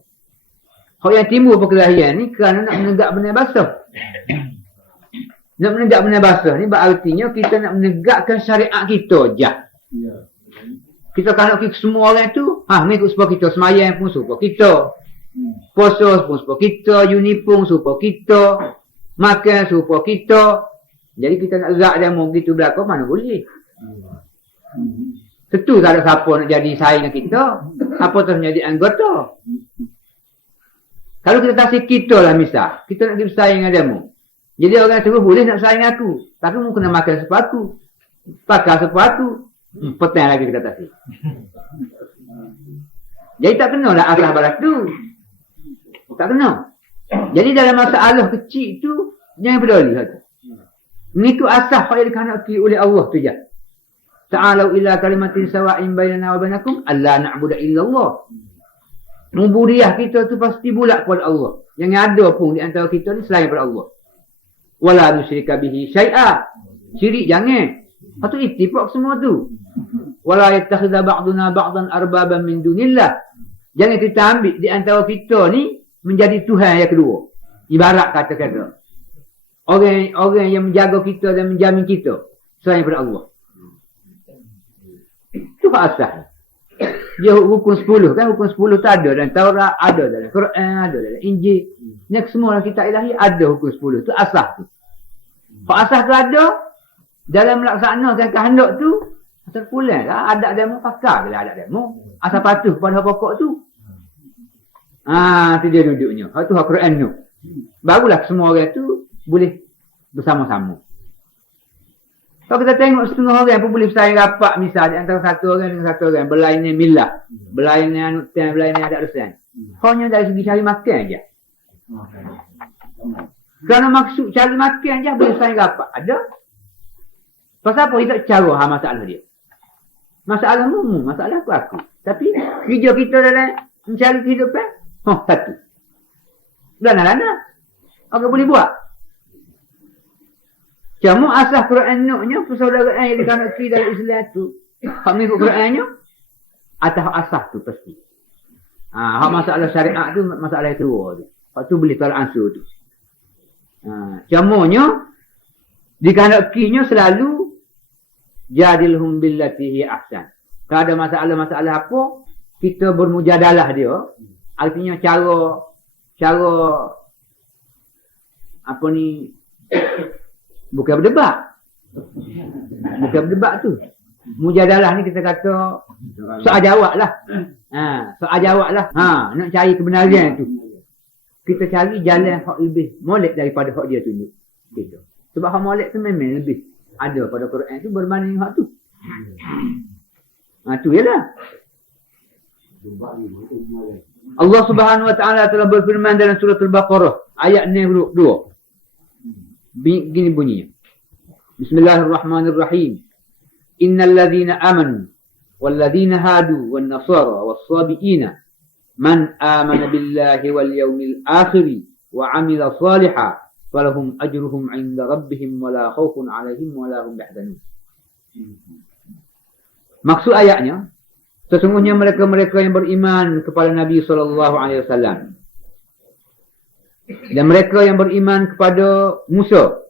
Hak yang timbul perkelahian ni kerana nak menegak benar basah. Nak menegak benar basah ni berartinya kita nak menegakkan syariat kita je. Kita kalau semua orang tu, mengikut supaya kita, semayang pun supaya kita, puasa pun supaya kita, uni pun supaya kita, makan supaya kita. Jadi kita nak gerak demo begitu belakang, mana boleh. Tentu tak ada siapa nak jadi saing dengan kita. Siapa tu menjadi anggota. Kalau kita tak kita lah misal, kita nak pergi bersaing dengan demo. Jadi orang suruh boleh nak bersaing aku. Tapi mu kena makan sepatu. Pakai sepatu. Petang lagi kita tak. Jadi tak kena lah asal barat tu. Tak kena. Jadi dalam masalah kecil tu, jangan peduli. Mengikut asas yang dikehendaki oleh Allah tu je. Ta'alau ila kalimatin sawa'in bainana wa bainakum alla na'budu illa Allah. Ubudiyah kita tu pasti bulat kepada Allah. Yang ada pun di antara kita ni selain daripada Allah. Wala nusyrika bihi syai'a. Syirik jangan. Patut ittifaq semua tu. Wala yattakhidha ba'duna ba'dan arbaban min dunillah. Jangan kita ambil di antara kita ni menjadi Tuhan yang kedua. Ibarat kata-kata. Orang yang menjaga kita dan menjamin kita selain daripada Allah. Itu asal. Dia hukum 10 kan, hukum 10 tu ada dalam Taurat, ada dalam Quran, ada dalam Injil. Yang semua dalam kitab ilahi ada hukum 10 tu, asas tu. Kalau asas tu ada, dalam melaksanakan kehendak tu, terpulang lah, adat demo pakar lah adat demo. Asal patuh pada pokok tu. Tu dia duduknya. Itu hak Quran tu. Barulah semua orang tu boleh bersama-sama. Kalau kita tengok setengah orang pun boleh bersaing rapat misal di antara satu orang dengan satu orang. Berlainan milah. Berlainan anutan, berlainan adat resan. Hanya dari segi cari makan je. Kerana maksud cara makan je boleh saing rapat. Ada. Pasal apa kita cara masalah dia. Masalah umum, masalah aku. Tapi kerja kita dalam mencari kehidupan, satu. Lana-lana. Apa boleh buat? Cuma asas Quran nuknya persaudaraan yang dikanaki dalam Islam tu. Hak mengikut Qurannya atas asas tu pasti. Hak masalah syariat tu masalah yang kedua tu. Hak tu boleh tolak ansur tu. Camanya dikanakinya selalu jadilhum billati hi ahsan. Kalau ada masalah-masalah apa, kita bermujadalah dia. Artinya cara apa ni, bukan berdebat. Bukan berdebat tu. Mujadalah ni kita kata soal jawab lah. Soal jawab lah. Nak cari kebenaran tu. Kita cari jalan hak lebih molek daripada hak dia tunjuk. Gitu. Sebab hak molek tu memang lebih ada pada Quran tu berbanding hak tu. Tu ialah. Allah Subhanahu wa taala telah berfirman dalam surah Al-Baqarah ayat 62. Begini bunyinya. Bismillahirrahmanirrahim. Innal ladzina amanu wal ladzina hadu wan nasara was sabiina man amana billahi wal yawmil akhir wa amila salihan falahum ajruhum 'inda rabbihim wala khaufun 'alaihim wala hum yahzanun. Maksud ayatnya, sesungguhnya mereka-mereka yang beriman kepada Nabi SAW dan mereka yang beriman kepada Musa,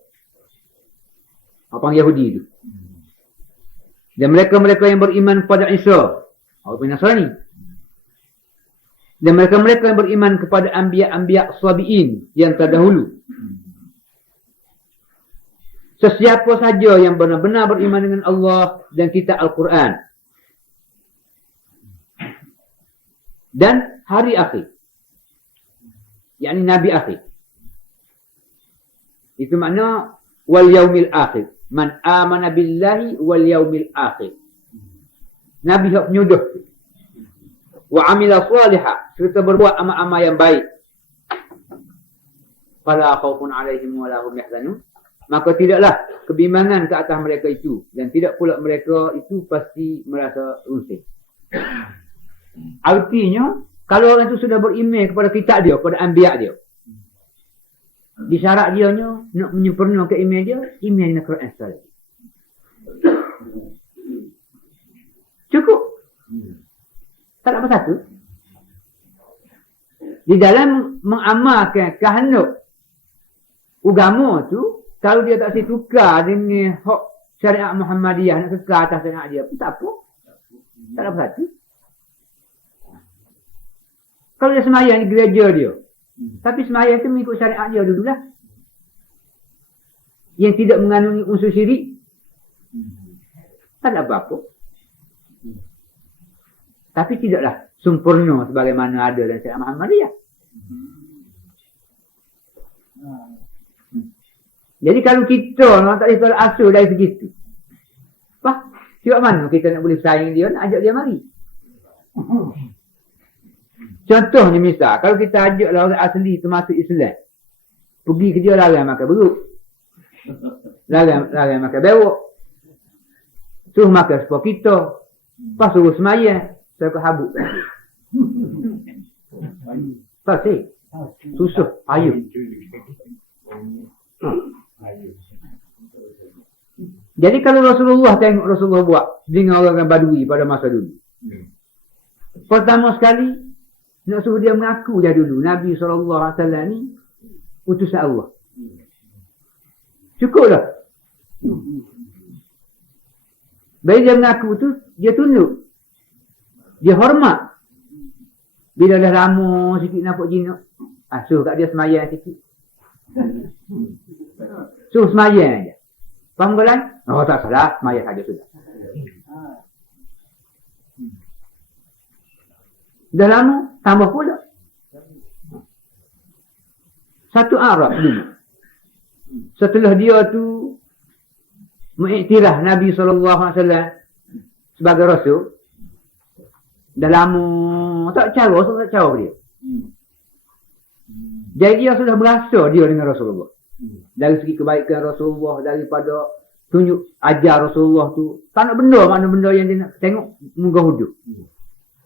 orang Yahudi itu, dan mereka-mereka yang beriman kepada Isa, orang Nasrani, dan mereka-mereka yang beriman kepada anbiya-anbiya sabiin yang terdahulu. Sesiapa saja yang benar-benar beriman dengan Allah dan kitab Al-Quran dan hari akhir, yakni Nabi akhir. Itu makna wal yaumil akhir. Man amana billahi wal yaumil akhir. Nabi hak penyuduh. Wa amila salihah, serta berbuat amal-amal yang baik. Fala khaufun 'alaihim wa la hum yahzanun. Maka tidaklah kebimbangan ke atas mereka itu, dan tidak pula mereka itu pasti merasa rusing. Artinya, kalau orang itu sudah beriman kepada kitab dia, kepada anbiya dia, di syarat dia nak menyempurnakan iman dia, iman dengan Quran sekali. Cukup. Tak ada apa satu. Di dalam mengamalkan kehendak agama tu, kalau dia tak boleh tukar dengan hak syariat Muhammadiyah, nak kekal atas syariat dia pun tak apa. Tak ada apa satu. Kalau dia semayang di gereja dia, tapi semayang tu mengikut syariat dia dululah, yang tidak mengandungi unsur syirik, tak ada apa-apa. Tapi tidaklah sempurna sebagaimana ada dalam syariat Muhammadiyah. Jadi kalau kita tak boleh tolak asal dari segitu, sebab mana kita nak boleh bersaing dia, nak ajak dia mari? Contohnya misal, kalau kita ajaklah orang asli termasuk Islam, pergi ke dia larang makan beruk, larang makan beruk, suruh makan sepuluh kita, lepas suruh semayang, saya ke habuk. Pasti susah, payuh. Jadi kalau Rasulullah tengok Rasulullah buat dengan orang Badui pada masa dulu, pertama sekali nak suruh dia mengaku dah dulu Nabi SAW ni utusan Allah. Cukuplah. Bila dia mengaku tu, dia tunduk, dia hormat. Bila dah lama sikit nampak jinak, suruh kat dia semayang sikit, suruh semayang je. Faham ke lain? Oh tak salah, semayang saja sudah. Dah lama, tambah pula. Satu Arab dulu, setelah dia tu mengiktiraf Nabi SAW sebagai Rasul, dah lama tak cara dia. Jadi dia sudah berasa dia dengan Rasulullah. dari segi kebaikan Rasulullah, daripada tunjuk ajar Rasulullah tu. Tak nak benda, mana benda yang dia nak tengok munggah hudud.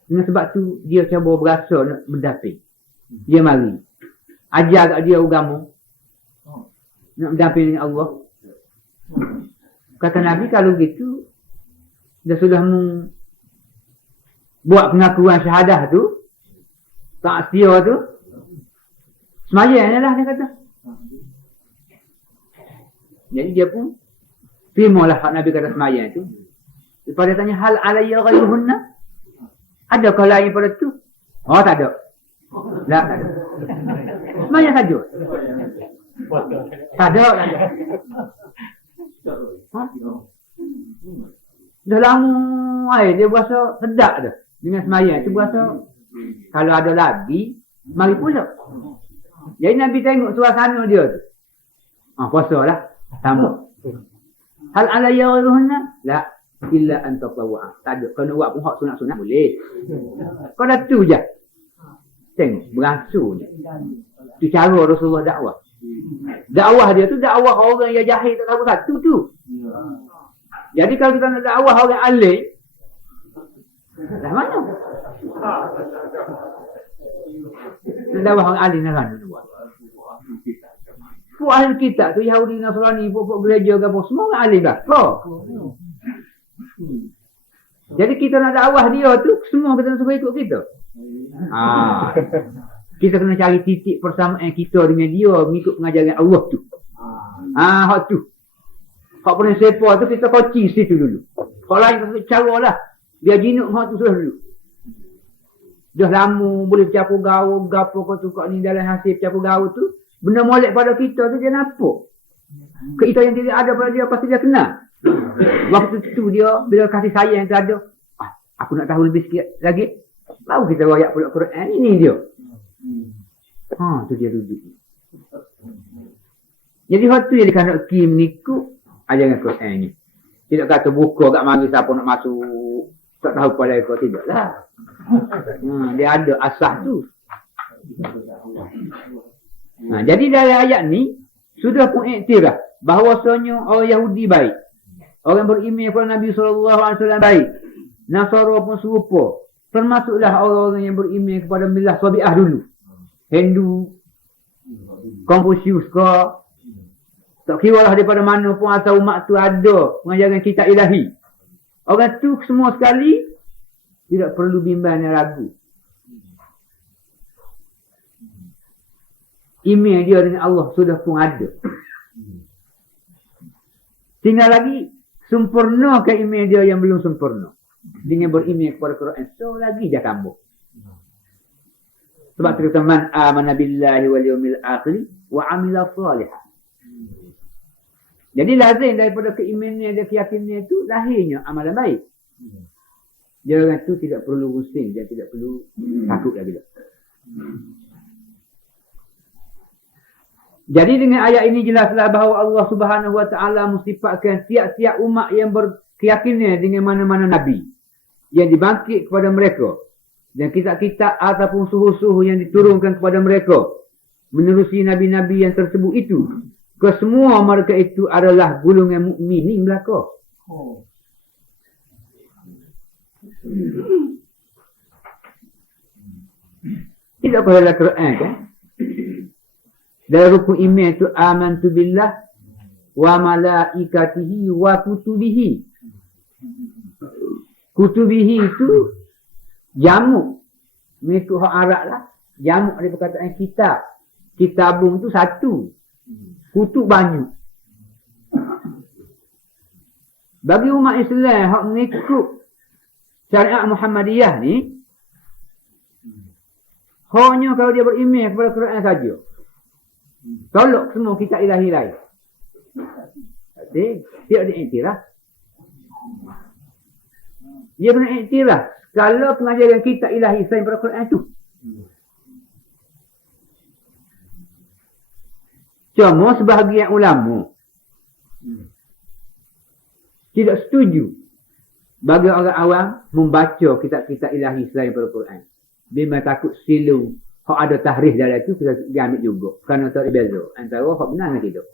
Dengan sebab tu dia cuba berasa nak mendamping. Dia mari. Ajar kat dia agama. Nak mendamping dengan Allah. Kata Nabi kalau gitu, dia sudah buat pengakuan syahadah tu, tak setia tu, semayang je lah dia kata. Jadi dia pun terimalah hak Nabi kata semayang tu. Lepas dia tanya, hal alayya ghayruhunna? Adakah lain pada tu? Oh, tak ada. Tak ada. Semayang saja. Tak ada. Ha? Dah lama dia berasa sedap dah. Dengan semayang tu berasa kalau ada lagi, mari pula. Jadi Nabi tengok suasana dia tu. Puasa lah. Sama. Hal alayya ghayruhunna? La. Illa an tatawwa'. Tak ada. Kalau nak buat pun hak sunat-sunat boleh. Kau dah tu je. Tengok. Beransur ni. Tu cara Rasulullah dakwah. Dakwah dia tu dakwah orang yang jahil tak tahu satu tu. Jadi kalau kita nak dakwah orang alim, dah mana? Nak dakwah orang alim dah mana buat? Puk ahli kitab tu, Yahudi, Nasrani, puk gereja ke apa, semua orang alim dah. Jadi kita nak dakwah dia tu, semua kita nak suruh ikut kita. Kita kena cari titik persamaan kita dengan dia mengikut pengajaran Allah tu. Hak tu. Hak prinsipal tu kita koci situ dulu. Hak lain kita cara lah. Dia jinuk hak tu sudah dulu. Dah lama boleh bercampur gaul, gapo kau tu kat ni dalam hasil bercampur gaul tu. Benda molek pada kita tu dia nampak. Kita yang tidak ada pada dia pasti dia kenal. Waktu tu dia bila kasih sayang tu ada. Aku nak tahu lebih sikit lagi. Baru kita wayak pula Quran ini dia. Tu dia duduk. Jadi waktu yang dikandaki mengikut ajaran Quran ni. Tidak kata buka kat mari siapa nak masuk. Tak tahu pada ikut. Tidak lah. Dia ada asas tu. Jadi dari ayat ni sudah pun iktiraf bahawasanya orang Yahudi baik. Orang beriman kepada Nabi SAW baik. Nasara pun serupa. Termasuklah orang-orang yang beriman kepada milah Sabi'ah dulu. Hindu, Confucius ke, tak kira lah daripada mana pun asal umat tu ada pengajaran kitab ilahi. Orang tu semua sekali tidak perlu bimbang dan ragu. Iman dia dengan Allah sudah pun ada. Tinggal lagi sempurna ke iman dia yang belum sempurna. Dengan beriman kepada Quran. So lagi dia tambah. Sebab cerita man amana billahi wal yawmil akhir wa amila salihan. Jadi lazim daripada keimanan dan keyakinan itu lahirnya amalan baik. Dia orang itu tidak perlu pusing dan tidak perlu takut lagi. Jadi dengan ayat ini jelaslah bahawa Allah Subhanahu Wa Taala mensifatkan tiap-tiap umat yang berkeyakinan dengan mana-mana nabi yang dibangkit kepada mereka dan kitab-kitab ataupun suhu-suhu yang diturunkan kepada mereka menerusi nabi-nabi yang tersebut itu, kesemua mereka itu adalah golongan mukminin belaka. Tidak pada dalam Quran kan? Dalam rukun iman itu amantu billah wa malaikatihi wa kutubihi. Kutubihi itu jamu. Mengikut hak Arab lah. Jamu ada perkataan kitab. Kitabung tu satu. Kutub banyak. Bagi umat Islam hak mengikut syariat Muhammadiyah ni, hanya kalau dia beriman kepada Quran saja. Tolak semua kitab ilahi lain. Dia ada iktiraf. Dia kena iktiraf kalau pengajaran kitab ilahi selain pada Quran tu. Cuma sebahagian ulama tidak setuju bagi orang awam membaca kitab-kitab ilahi selain pada Quran. Memang takut silu. Hak ada tahrif dalam itu kita ambil juga. Kerana tak beza antara hak benar dengan tidak.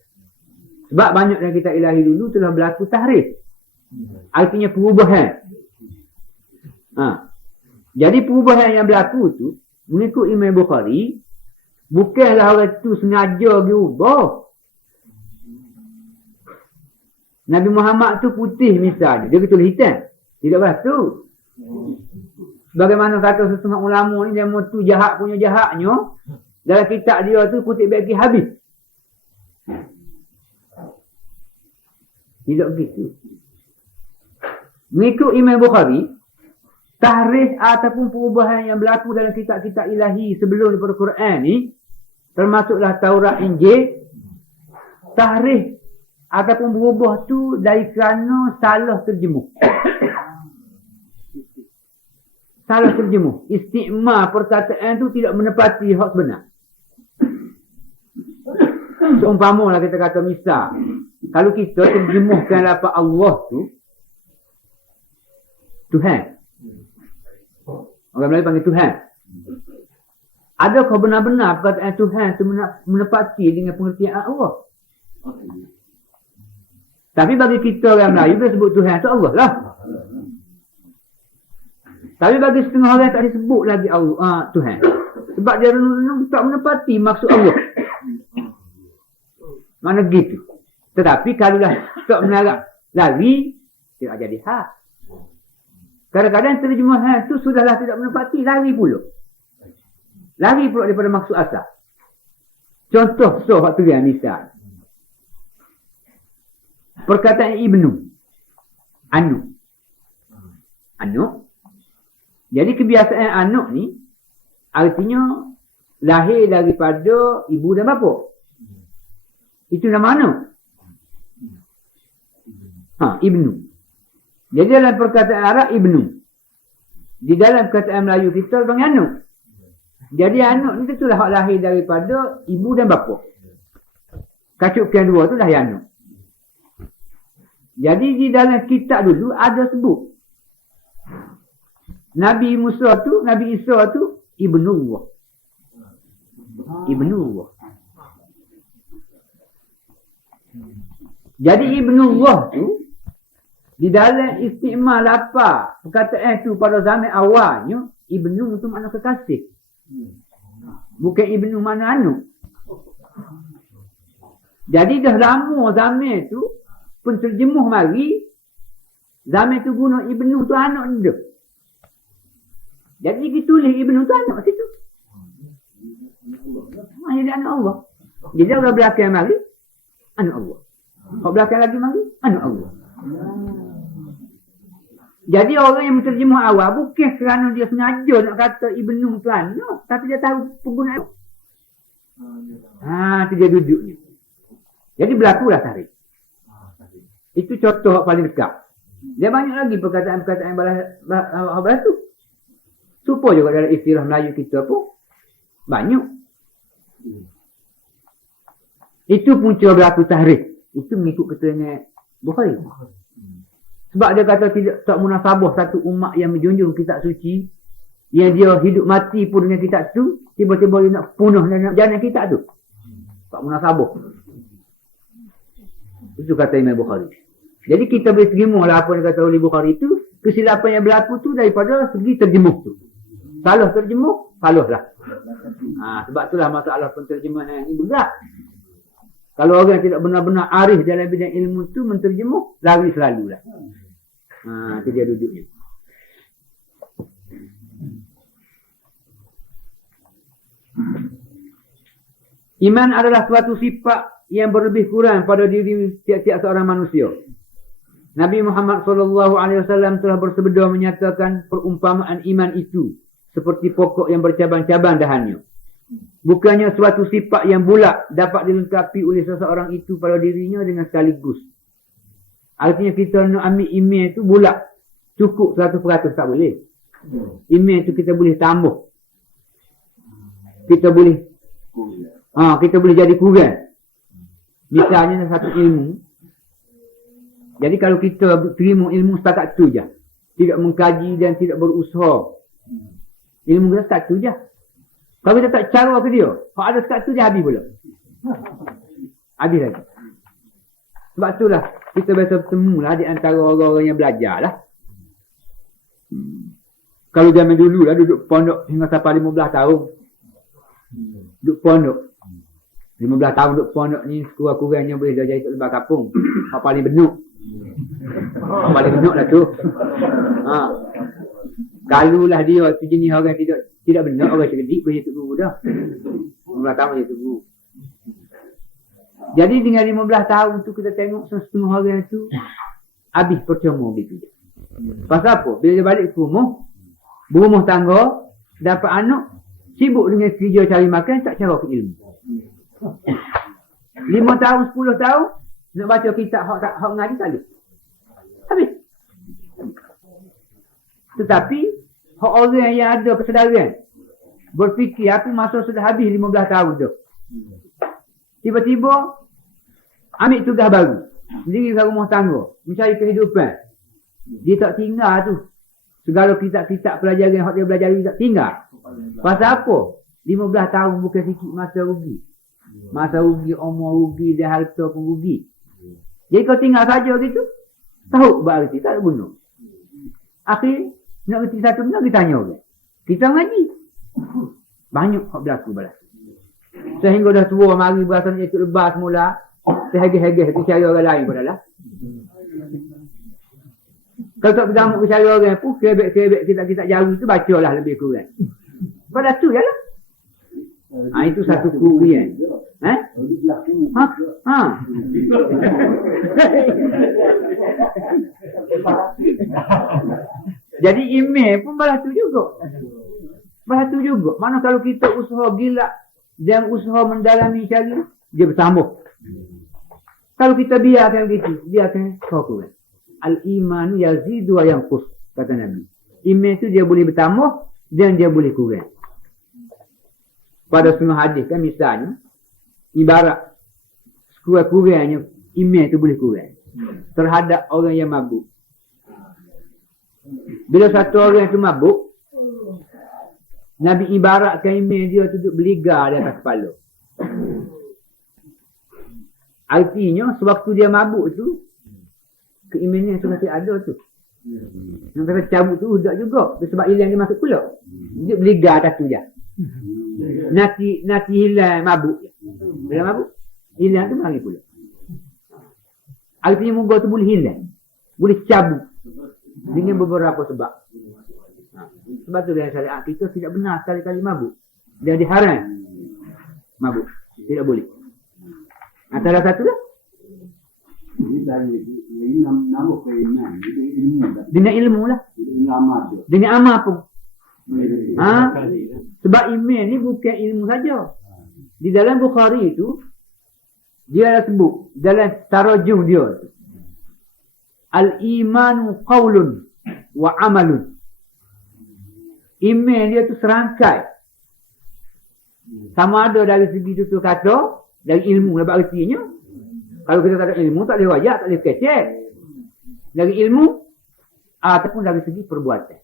Sebab banyak dalam kitab ilahi dulu telah berlaku tahrif. Artinya perubahan. Jadi perubahan yang berlaku tu, mengikut Imam Bukhari, bukanlah orang tu sengaja diubah. Nabi Muhammad tu putih misalnya, dia betul hitam. Tidak berlaku. Bagaimana kata setengah ulama ni, dia tu jahat punya jahatnya, dalam kitab dia tu kutip bagi habis. Tidak begitu. Mengikut Imam Bukhari, tahrif ataupun perubahan yang berlaku dalam kitab-kitab ilahi sebelum daripada Quran ni, termasuklah Taurat, Injil, tahrif ataupun berubah tu dari kerana salah terjemuh. Salah terjemuh. Istigma perkataan tu tidak menepati hak sebenar. Seumpamalah kita kata misal, kalau kita terjemuhkan lafaz Allah tu Tuhan. Orang Melayu panggil Tuhan. Adakah benar-benar perkataan Tuhan itu menepati dengan pengertian Allah? Tapi bagi kita orang Melayu, dia sebut Tuhan itu Allah lah. Tapi bagi setengah orang tak disebut lagi Allah, Tuhan. Sebab dia renung tak menepati maksud Allah. Mana gitu. Tetapi kalau dah tak menarak lari, tidak jadi hak. Kadang-kadang terjemahan tu sudahlah tidak menepati, lari pula. Lari pula daripada maksud asal. Contoh waktu dia misal. Perkataan Ibnu. Anu. Jadi kebiasaan anak ni, artinya lahir daripada ibu dan bapa. Itu nama anak. Ibnu. Jadi dalam perkataan Arab, Ibnu. Di dalam perkataan Melayu kita panggil anak. Jadi anak ni itulah hak lahir daripada ibu dan bapa. Kacukan dua tu lahir anak. Jadi di dalam kitab dulu ada sebut. Nabi Musa tu, Nabi Isa tu Ibnullah. Ibnullah. Jadi Ibnullah tu di dalam istigma lafaz perkataan tu pada zaman awalnya, Ibnu tu makna kekasih. Bukan Ibnu mana anu. Jadi dah lama zaman tu penterjemuh mari, zaman tu guna Ibnu tu anak dia. Jadi ditulis Ibnu tu anak situ. Jadi anak Allah. Jadi orang belakang mari, anak Allah. Orang belakang lagi mari, anak Allah. Jadi orang yang menterjemah awal bukan kerana dia sengaja nak kata Ibnu tu anak, tapi dia tahu penggunaan. Itu dia duduknya. Jadi berlakulah tarik. Itu contoh paling dekat. Dia banyak lagi perkataan-perkataan balas tu. Supaya juga dalam istilah Melayu kita pun banyak. Itu punca berlaku tahrif. Itu mengikut keterangan Bukhari. Sebab dia kata tak munasabah satu umat yang menjunjung kitab suci, yang dia hidup mati pun dengan kitab tu, tiba-tiba dia nak punah dan nak jalan kitab tu. Tak munasabah. Itu kata Imam Bukhari. Jadi kita boleh terima lah apa yang kata oleh Bukhari itu, kesilapan yang berlaku tu daripada segi terjemuh tu. Salah terjemuh, salah lah. Sebab itulah masalah penterjemahan ini berat. Kalau orang tidak benar-benar arif dalam bidang ilmu tu menterjemuh, lari selalu lah. Itu dia duduknya. Iman adalah suatu sifat yang berlebih kurang pada diri tiap-tiap seorang manusia. Nabi Muhammad SAW telah bersabda menyatakan perumpamaan iman itu seperti pokok yang bercabang-cabang dahannya. Bukannya suatu sifat yang bulat dapat dilengkapi oleh seseorang itu pada dirinya dengan sekaligus. Artinya kita nak ambil iman itu bulat. Cukup 100% tak boleh. Iman itu kita boleh tambah. Kita boleh jadi kurang. Misalnya satu ilmu. Jadi kalau kita terima ilmu setakat tu je. Tidak mengkaji dan tidak berusaha. Ilmu kita setakat tu je. Kalau kita tak cara ke dia, kalau ada setakat tu dia habis pula. Habis lagi. Sebab itulah kita biasa bertemu lah di antara orang-orang yang belajar lah. Kalau zaman dulu lah duduk pondok hingga sampai 15 tahun. Duduk pondok. 15 tahun duduk pondok ni kurang-kurangnya boleh dah jadi lebar kapung. Apa paling benuk. Apa paling benuk lah tu. Ha. Kalau lah dia sejenis orang tidak benuk, orang sekedik boleh jadi guru dah. 15 tahun jadi guru. Jadi dengan 15 tahun tu kita tengok setengah orang tu habis percuma gitu je. Pasal apa? Bila dia balik ke rumah, berumah tangga, dapat anak, sibuk dengan kerja cari makan, tak cara ke ilmu. 5 tahun, 10 tahun, nak baca kitab hak ngaji tak boleh. Habis. Tetapi, hak orang yang ada kesedaran, berfikir apa masa sudah habis 15 tahun tu. Tiba-tiba, ambil tugas baru. Sendiri ke rumah tangga, mencari kehidupan. Dia tak tinggal tu. Segala kitab-kitab pelajaran yang dia belajar dia tak tinggal. Pasal apa? 15 tahun bukan sikit masa rugi. Masa rugi, umur rugi, dan harta pun rugi. Jadi kau tinggal saja gitu, tahu berarti, tak ada guna. Akhir, nak kerti satu benda, kita tanya orang. Kita ngaji. Banyak hak berlaku balas. Sehingga dah tua, mari berasa nak ikut lebar semula, sehagih-hagih, kita cari orang lain pun dah lah. Kalau tak bergamuk ke cari orang pun, kebek-kebek kita jauh tu, bacalah lebih kurang. Pada tu je lah. Ha, itu satu kurian. Ha? Jadi email pun balas tu juga. Balas tu juga. Mana kalau kita usaha gila dan usaha mendalami cari, dia bertambah. Kalau kita biarkan gitu, dia akan kurang. Al-iman yazidu wa yanqus, kata Nabi. Iman itu dia boleh bertambah dan dia boleh kurang. Pada setengah hadis kan misalnya, ibarat kurang-kurangnya iman itu boleh kurang terhadap orang yang mabuk. Bila satu orang itu mabuk, Nabi ibaratkan iman dia duduk beligar di atas kepala. Artinya sewaktu dia mabuk tu, keimanan yang masih ada tu. Yang kata cabut tu udak juga. Sebab hilang dia masuk pula. Dia beligar atas tu je. Nati hilang mabuk je. Bila mabuk, hilang tu mari pula. Artinya moga tu boleh hilang. Boleh cabut. Dengan beberapa sebab. Sebab tu dalam syariat kita tidak benar sekali-kali mabuk. Dia diharam mabuk. Tidak boleh. Antara satu lah. Dengan ilmu lah. Dengan amal pun. Ha? Sebab iman ni bukan ilmu saja. Di dalam Bukhari itu, dia ada sebut dalam tarajum dia tu, al-imanu qawlun wa amalun. Iman dia tu serangkai. Sama ada dari segi tutur kata, dari ilmu lah artinya. Kalau kita tak ada ilmu, tak boleh wajah, tak boleh kecek. Dari ilmu, ataupun dari segi perbuatan.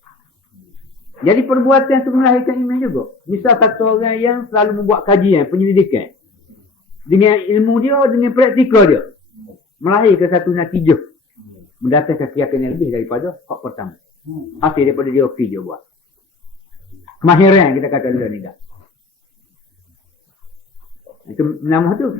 Jadi perbuatan itu melahirkan iman juga. Misal satu orang yang selalu membuat kajian, penyelidikan. Dengan ilmu dia, dengan praktikal dia. Melahirkan satu natijah. Mendatangkan keyakinan lebih daripada hak pertama. Hasil daripada dia okey je buat. Kemahiran kita kata dulu ni dah. Itu nama tu.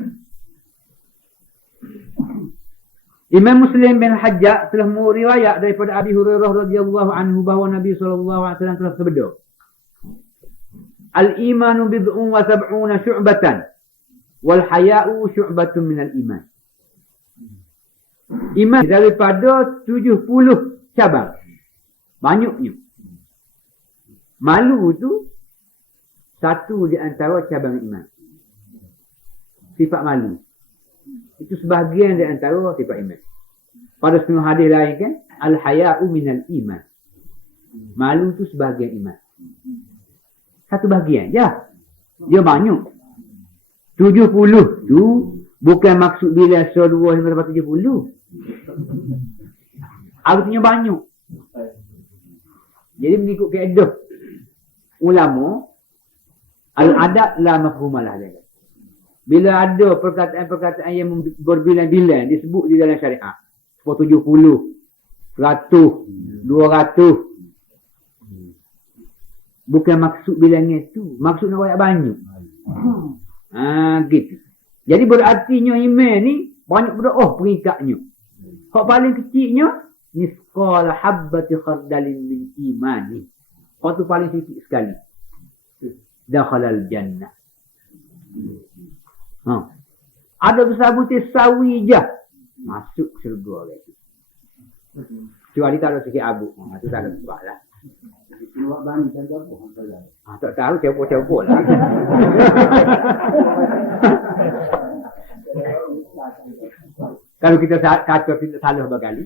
Imam Muslim bin Hajjaj telah meriwayat daripada Abi Hurairah radhiyallahu anhu bahawa Nabi sallallahu alaihi wasallam telah bersabda, "Al-imanu bid'un wa sab'una syu'batan wal haya'u syu'batun minal iman." Iman daripada 70 cabang. Banyaknya. Malu tu satu di antara cabang iman. Sifat malu. Itu sebahagian di antara sifat iman. Pada setengah hadis lain kan, al-haya'u minal iman. Malu tu sebahagian iman. Satu bahagian, ya. Dia banyak. 70 tu bukan maksud bila 2 hingga 70. Artinya banyak. Jadi mengikut kaedah ulama, al-adad la mafhumalah dia. Bila ada perkataan-perkataan yang berbilang-bilang disebut di dalam syariat. 70, 100, 200. Bukan maksud bilangnya tu. Maksud nak banyak banyak. Gitu. Jadi berartinya iman ni banyak berdoa peringkatnya. Hak paling kecilnya misqala habbati khardalin min imani. Hak tu paling sikit sekali. Dakhalal jannah. Ada besar butir sawi je masuk syurga lagi. Kecuali kalau sikit abu. Itu tak ada sebab lah. Tak tahu siapa-siapa lah. Kalau kita kata tidak salah berkali.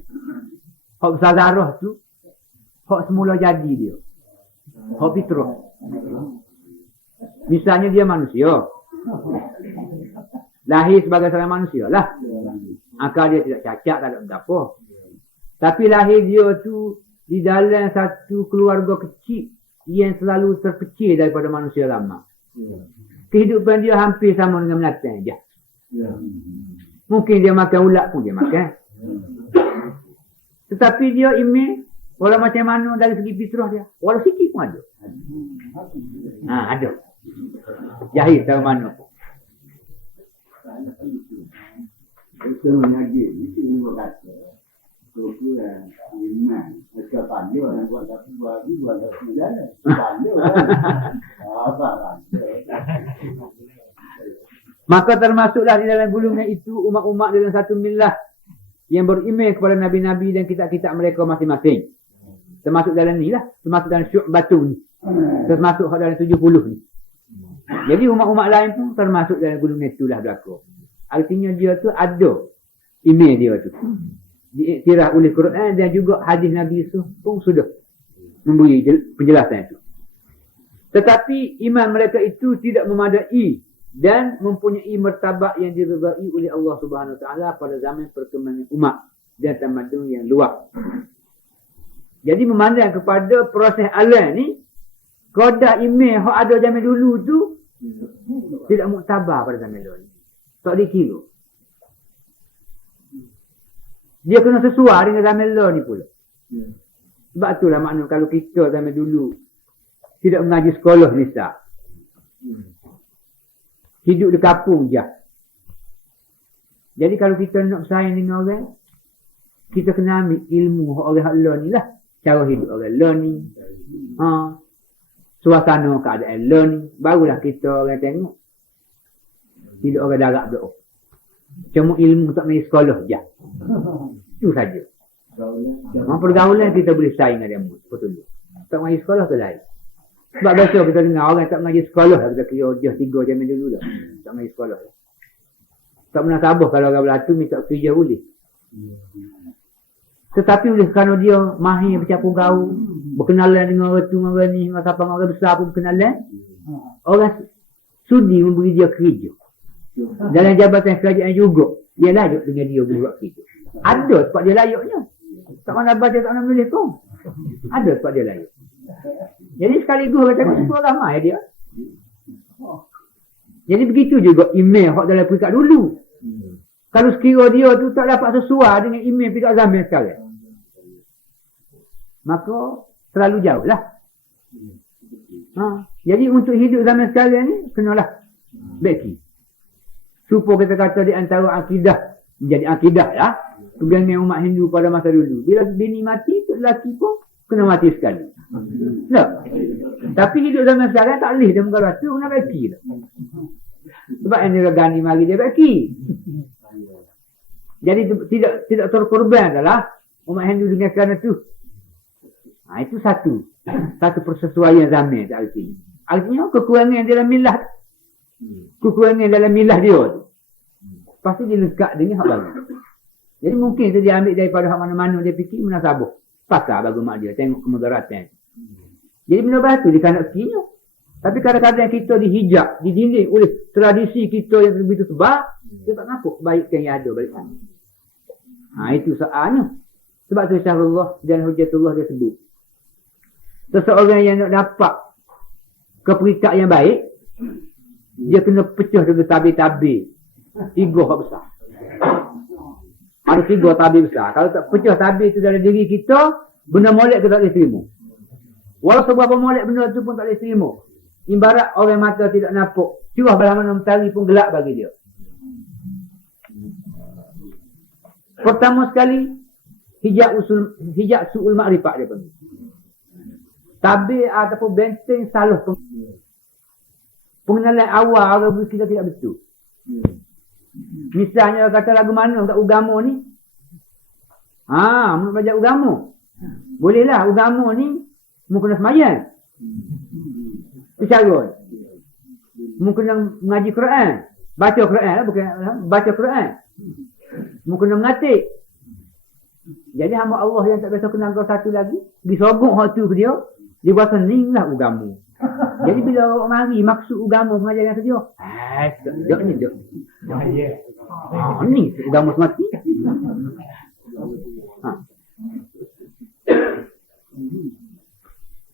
Hak besar zarah tu. Hak semula jadi dia. Hak fitrah. Misalnya dia manusia. Lahir sebagai seorang manusia lah. Akal dia tidak cacat, tak ada apa. Tapi lahir dia tu di dalam satu keluarga kecil yang selalu terpecil daripada manusia lama. Kehidupan dia hampir sama dengan melatang je. Mungkin dia makan ulat pun dia makan. Tetapi dia iman walau macam mana dari segi fitrah dia. Walau sikit pun ada. Ada. Jahil tahu mana pun. Itu menyagi, itu kata. Itu iman. Mereka pandai orang buat tapi buat sejarah. Pandai orang. Maka termasuklah di dalam gulungan itu umat-umat dalam satu millah yang beriman kepada nabi-nabi dan kitab-kitab mereka masing-masing. Termasuk dalam ni lah. Termasuk dalam Syu'batu ni. Termasuk dalam 70 ni. Jadi umat-umat lain pun termasuk dalam gulungan itulah belakang. Artinya dia tu ada iman dia tu. Diiktiraf oleh Quran dan juga hadis Nabi pun sudah memberi penjelasan itu. Tetapi iman mereka itu tidak memadai dan mempunyai martabat yang diridai oleh Allah Subhanahu Wa Taala pada zaman perkembangan umat dan tamadun yang luas. Jadi memandang kepada proses alam ni, kadar iman yang ada zaman dulu tu tidak muktabar pada zaman dulu. Tak dikira. Dia kena sesuai dengan zaman law ni pula. Sebab itulah makna kalau kita zaman dulu tidak mengaji sekolah misal. Hidup di kampung je. Jadi kalau kita nak bersaing dengan orang, kita kena ambil ilmu orang law ni lah. Cara hidup orang law ni. Suasana keadaan law ni. Barulah kita orang tengok. Tidak orang darab doa. Cuma ilmu tak main sekolah je. Itu saja. Pergaulan kita boleh saing dengan dia. Betul. Tak main sekolah tu lain. Sebab biasa kita dengar orang tak mengaji sekolah. Kita kira dia 3 jam dulu dah. Tak mengaji sekolah. Tak pernah sabar kalau orang belatu minta kerja boleh. Tetapi oleh kerana dia mahir bercampur gaul. Berkenalan dengan orang tu, orang ni, dengan siapa orang besar pun berkenalan. Orang sudi memberi dia kerja. Dalam jabatan kerajaan juga. Dia layak dengan dia buat kerja. Ada sebab dia layaknya. Tak mana baca, tak mana menulis pun. Ada sebab dia layak. Jadi sekaligus orang cakap semua ramai dia. Jadi begitu juga email hak dalam peringkat dulu. Kalau sekira dia tu tak dapat sesuai dengan email peringkat zaman sekarang, maka terlalu jauh lah. Jadi untuk hidup zaman sekarang ni, kenalah baiki. Supaya kita kata di antara akidah, menjadi akidah lah. Pegangan umat Hindu pada masa dulu. Bila bini mati, tu lelaki pun kena mati sekali. Tak? Tapi hidup zaman sekarang tak boleh dia mengarah tu, kena baiki lah. Sebab yang diregani mari dia baiki. Jadi tidak terkorban adalah umat Hindu dengan kerana tu. Itu satu persesuaian zaman artinya. Artinya kekurangan dalam milah. Kekurangan dalam milah dia tu. Pasti dia lekat dengan hak baru. Jadi mungkin dia ambil daripada hak mana-mana dia fikir munasabah. Pakar bagi mak dia. Tengok kemudaratan. Jadi benda batu di kanak kirinya. Tapi kadang-kadang kita dihijab, didinding oleh tradisi kita yang begitu sebab, kita tak nampak kebaikan yang ada balik sana. Itu soalnya. Sebab tu Syahrullah dan Hujjatullah dia sebut. Seseorang yang nak dapat keperingkat yang baik, Dia kena pecah dengan tabir-tabir. 3 hak besar. Ada 3 tabir besar. Kalau tak pecah tabir itu dari diri kita, benda molek kita tak boleh terima. Walau seberapa molek benda tu pun tak boleh terima. Ibarat orang mata tidak nampak. Curah belah mana mentari pun gelap bagi dia. Pertama sekali, hijab su'ul makrifat dia panggil. Tabir ataupun benteng salah pengenalan awal orang kita tidak betul. Misalnya kata lagu mana kat agama ni. Nak belajar agama. Bolehlah agama ni mu kena sembahyang. Bicara. Mu kena mengaji Quran. Baca Quran lah, bukan baca Quran. Mu kena mengatik. Jadi hamba Allah yang tak biasa kenal kau satu lagi, disogok hak tu ke dia, dia rasa ni lah agama. Jadi bila orang mari maksud agama pengajaran tu dia, tak ni dia. Ni agama semati.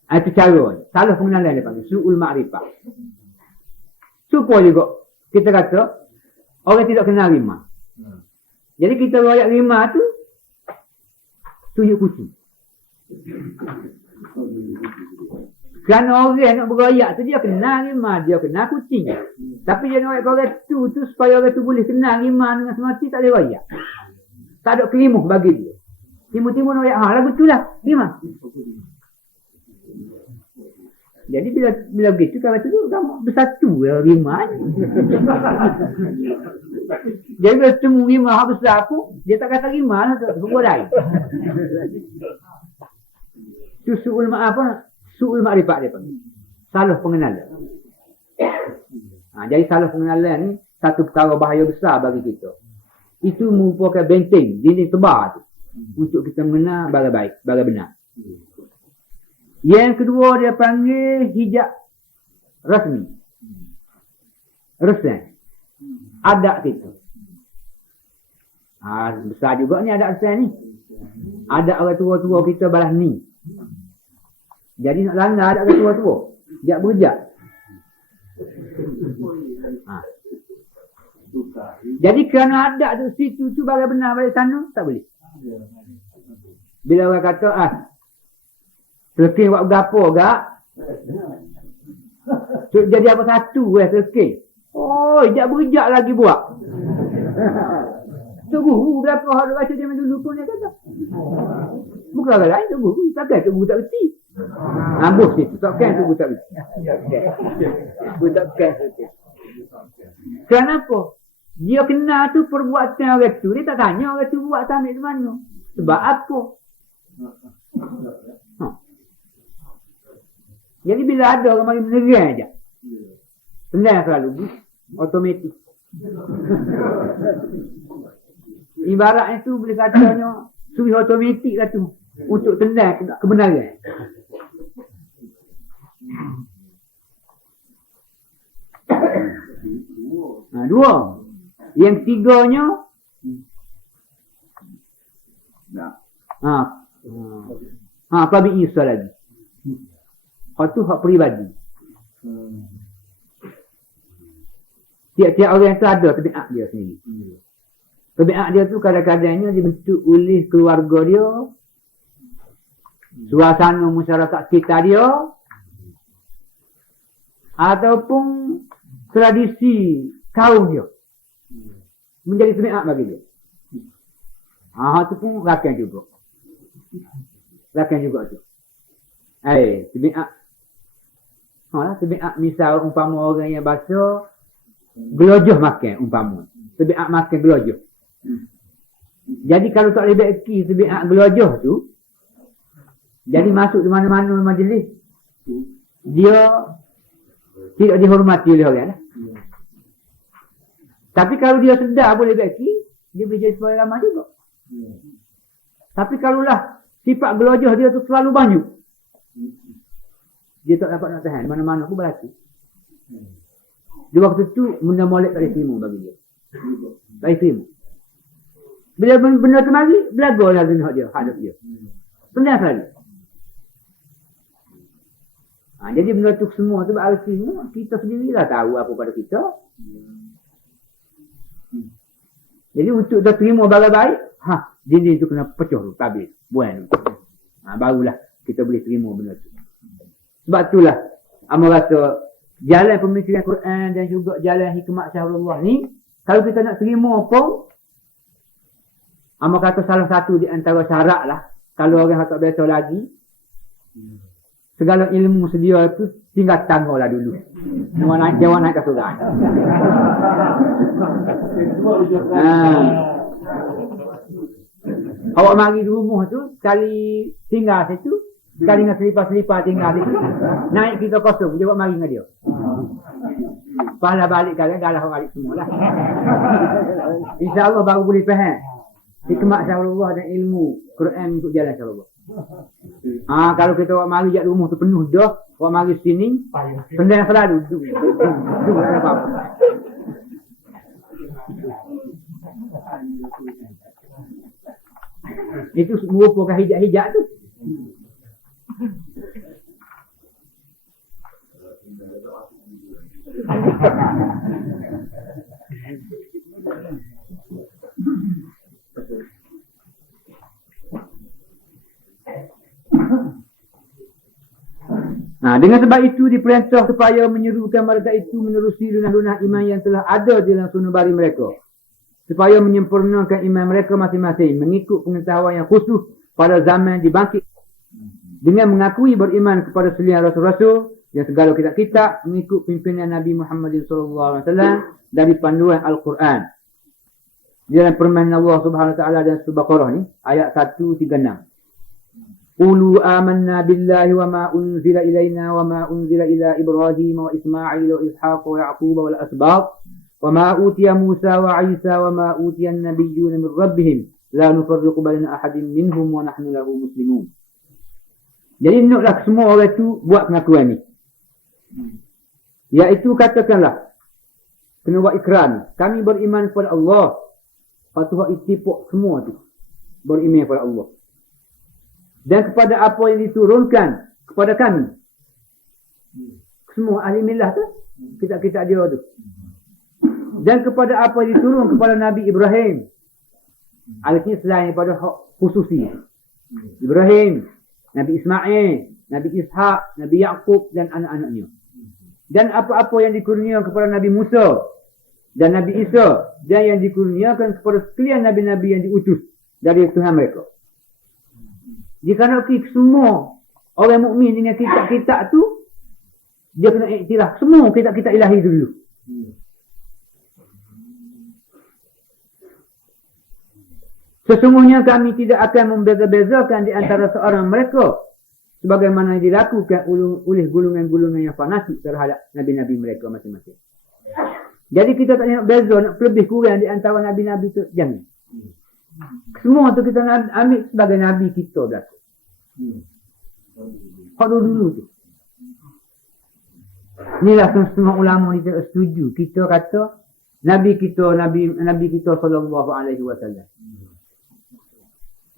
Itu cara. Salah pengenalan dia panggil su'ul makrifah. Supaya juga kita kata orang tidak kenal rimah. Jadi kita royak rimah tu tunjuk kucing. Kerana orang nak beroyak tu dia kenal rimah, dia kenal kucing. Tapi dia nak royak orang tu supaya orang tu boleh kenal rimah dengan semati tak boleh royak. Tak ada kelimuh bagi dia. Timu-timu nak royak, lagu tu lah rimah. Jadi bila begitu kalau tu bersatu rimah. Jadi bila temu rimah besar pun dia tak kata rimah lah, tak sebut lain. Tu su'ul makrifat dia panggil. Salah pengenalan. Jadi salah pengenalan ni satu perkara bahaya besar bagi kita. Itu merupakan benteng, dinding tebal tu. Untuk kita mengenal barang baik, barang benar. Yang kedua dia panggil hijab rasmi. Resan. Adat kita. Besar juga ni adat resan ni. Adat orang tua-tua kita balas ni. Jadi nak langgar adat orang tua-tua. Dia berhijab. Jadi kerana adat tu situ tu barang benar balik sana, tak boleh. Bila orang kata, terkir buat berapa gak? Jadi apa satu terkir. Oh, hijab-hijab lagi buat. Tu guru berapa hari baca dia dulu pun dia kata. Bukan orang lain tu guru. Takkan tu guru tak berhenti. Ambus situ. Takkan tu guru tak berhenti. Guru takkan berhenti. Kenapa? Dia kenal tu perbuatan orang tu. Dia tak tanya orang tu buat sambil di mana. Sebab apa? Jadi bila ada orang mari menerang aja. Tenang selalu. Automatik. Ibaratnya tu boleh katanya suruh automatik lah tu. Untuk tenang kebenaran. Dua. Yang tiganya Qabi Isa lagi. Hak tu hak peribadi. Tiap-tiap orang tu ada tabiat dia sendiri. Tabiat dia tu kadang-kadangnya dibentuk oleh keluarga dia, suasana masyarakat sekitar dia, ataupun tradisi kaum dia. Menjadi tabiat bagi dia. Hak tu pun rakan juga. Rakan juga tu. Tabiat. Tabiat misal umpama orang yang bahasa gelojoh makan umpama. Tabiat makan gelojoh. Jadi kalau tak boleh beki tabiat gelojoh tu, jadi masuk di mana-mana majlis, dia tidak dihormati oleh orang lah. Tapi kalau dia sedar boleh beki, dia boleh jadi sebagai ramah juga. Tapi kalaulah sifat gelojoh dia tu selalu banyak, dia tak dapat nak tahan. Mana-mana pun berlaku. Di waktu tu, benda molek tak boleh terima bagi dia. Tak boleh terima. Bila benda tu mari, belagar lah dengan dia, hadap dia. Tenang sekali. Jadi benda tu semua tu berarti kita sendirilah tahu apa pada kita. Jadi untuk kita terima barang baik, dinding tu kena pecah tu, habis. Buang tu. Barulah kita boleh terima benda tu. Sebab itulah, Amal rasa jalan pemikiran Quran dan juga jalan hikmat syahrullah ni, kalau kita nak terima pun, Amal kata salah satu di antara syarat lah, kalau orang tak biasa lagi, segala ilmu sedia tu tinggal tangga lah dulu. Jangan naik ke surga. Awak mari di rumah tu, sekali tinggal situ, sekali dengan selipar-selipar tinggal situ, naik kita kosong, dia buat mari dengan dia. Pahala balik kalian, galah balik semua lah. InsyaAllah baru boleh faham hikmat syahrullah dan ilmu Quran untuk jalan syahrullah. Kalau kita awak mari jat rumah tu penuh dah, awak mari sini, sendiri selalu. Tak ada apa-apa. Itu merupakan hijab-hijab tu. Dengan sebab itu diperintah supaya menyerukan mereka itu menerusi lunah-lunah iman yang telah ada di dalam sunubari mereka. Supaya menyempurnakan iman mereka masing-masing mengikut pengetahuan yang khusus pada zaman dibangkit. Dengan mengakui beriman kepada selian Rasul-Rasul yang segala kitab-kitab mengikut pimpinan Nabi Muhammad SAW dari panduan Al-Quran. Dalam permainan Allah Subhanahu Wa Taala dan Surah Baqarah ni ayat 136. Qulu amanna billahi wa ma unzila ilaina wa ma unzila ila Ibrahim wa Ismail wa Ishaq wa Yaqub wal asbaq wa ma utiya Musa wa Isa wa ma utiya an-nabiyyun min rabbihim la nufarriqu baina ahadin minhum wa nahnu lahu muslimun. Jadi naklah semua orang itu buat pengakuan ni. Iaitu katakanlah kena buat ikrar ni. Kami beriman kepada Allah. Patuh ittifaq semua tu. Beriman kepada Allah. Dan kepada apa yang diturunkan kepada kami. Semua ahli millah tu. Kitab-kitab dia tu. Dan kepada apa yang diturun kepada Nabi Ibrahim. Artinya selain daripada khususi. Ibrahim, Nabi Ismail, Nabi Ishaq, Nabi Yaqub dan anak-anaknya. Dan apa-apa yang dikurniakan kepada Nabi Musa dan Nabi Isa dan yang dikurniakan kepada sekalian Nabi-Nabi yang diutus dari Tuhan mereka. Jika nak semua orang mukmin dengan kitab-kitab tu, dia kena iktiraf semua kitab-kitab ilahi dulu. Sesungguhnya kami tidak akan membeza-bezakan di antara seorang mereka sebagaimana dilakukan oleh golongan-golongan yang fanatik terhadap nabi-nabi mereka masing-masing. Jadi kita tak nak beza, nak lebih kurang di antara nabi-nabi tu, jangan. Semua tu kita nak ambil sebagai nabi kita belaka. Kalau dulu tu. Inilah setengah ulama ni tak setuju. Kita kata nabi kita sallallahu alaihi wasallam.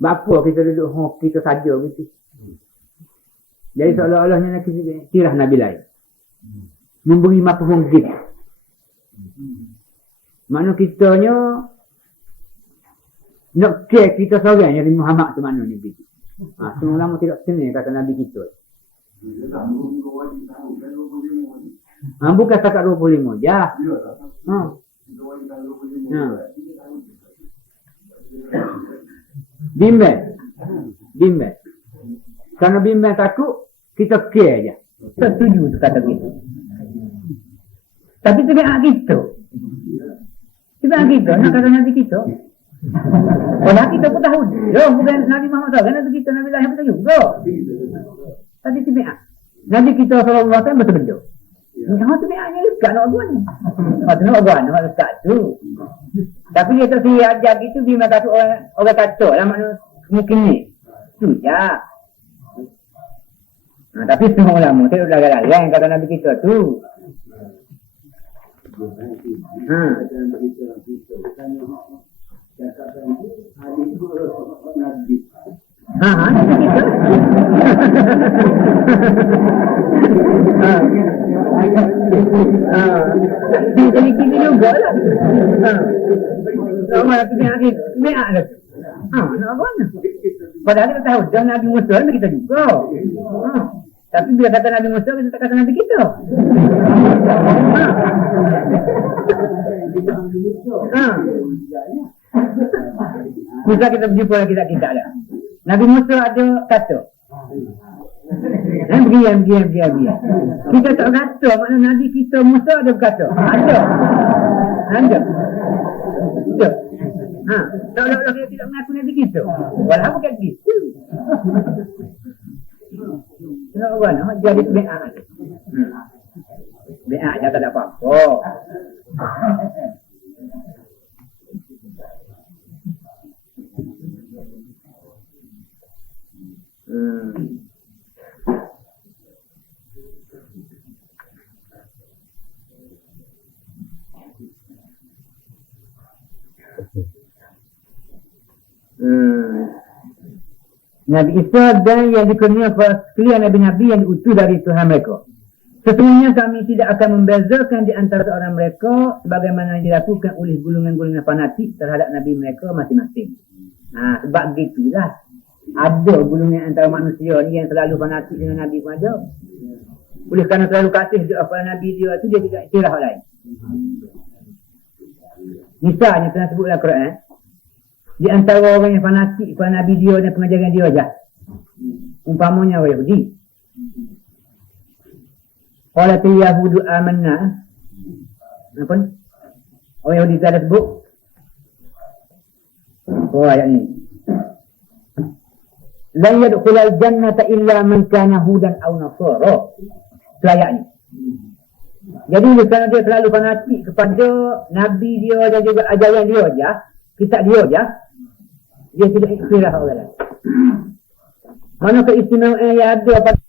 Bapa kita duduk kita saja gitu. Jadi seolah-olahnya nak kirah nabi lain. Memberi mafhum gitu. Makna kitanya nak care kita seorang yang Muhammad tu mana ni begitu. Semua ulama tidak kena kata nabi kita. Bukan setakat 25 je. Bimbang. Karena bimbang takut, kita care je. Kita setuju tu kata kita. Tapi tu biar kita. Biar kita, nak kata nabi kita. Kalau kita pun tahu. Bukan Nabi Muhammad SAW, Nabi kita, Nabi lain kita juga. Tapi tu biar. Nabi kita SAW kan betul-betul. Yang tu biarnya lekat nak buat ni. Nak buat, nak lekat tu. Tapi dia tak siap ajar gitu, biar kata orang kata lah makna mungkin ni. Tu je. Tapi semua ulama tu larang-larang kata Nabi kita tu. Macam kita. Jadi gini juga lah. Sama lagi lagi meak dah. Nak apa ni? Padahal kita tahu jangan Nabi Musa Nabi kita juga. Tapi bila kata Nabi Musa kita tak kata Nabi kita. Musa kita berjumpa kita lah. Nabi Musa ada kata. Diam. Kita tak kata, makna Nabi kita Musa ada berkata. Ada. Seolah-olah dia tidak mengaku Nabi kita. Walau bukan gitu. Kenapa mana? Jadi be'ah. Be'ah je tak ada apa-apa. Nabi Isa dan yang dikenal sekalian Nabi-Nabi yang diutus dari Tuhan mereka. Sesungguhnya kami tidak akan membezakan di antara orang mereka sebagaimana dilakukan oleh golongan-golongan fanatik terhadap Nabi mereka masing-masing. Sebab gitulah. Ada golongan antara manusia ni yang selalu fanatik dengan Nabi pun ada. Oleh kerana terlalu kasih kepada Nabi dia tu, dia tidak iktiraf lain. Misalnya, kena sebutlah Quran. Di antara orang yang fanatik kepada Nabi dia dan pengajaran dia aja. Umpamanya orang Yahudi. Qalatil yahudu amanna. Apa ni? Orang Yahudi tu ada sebut. Ayat ni. La yadkhulul jannata illa man kana hudan aw nasara. Itu ayat ni. Jadi kerana dia selalu fanatik kepada Nabi dia dan juga ajaran dia aja, kitab dia aja, dia tidak iktiraf orang lain. Mana keistimewaan yang ada pada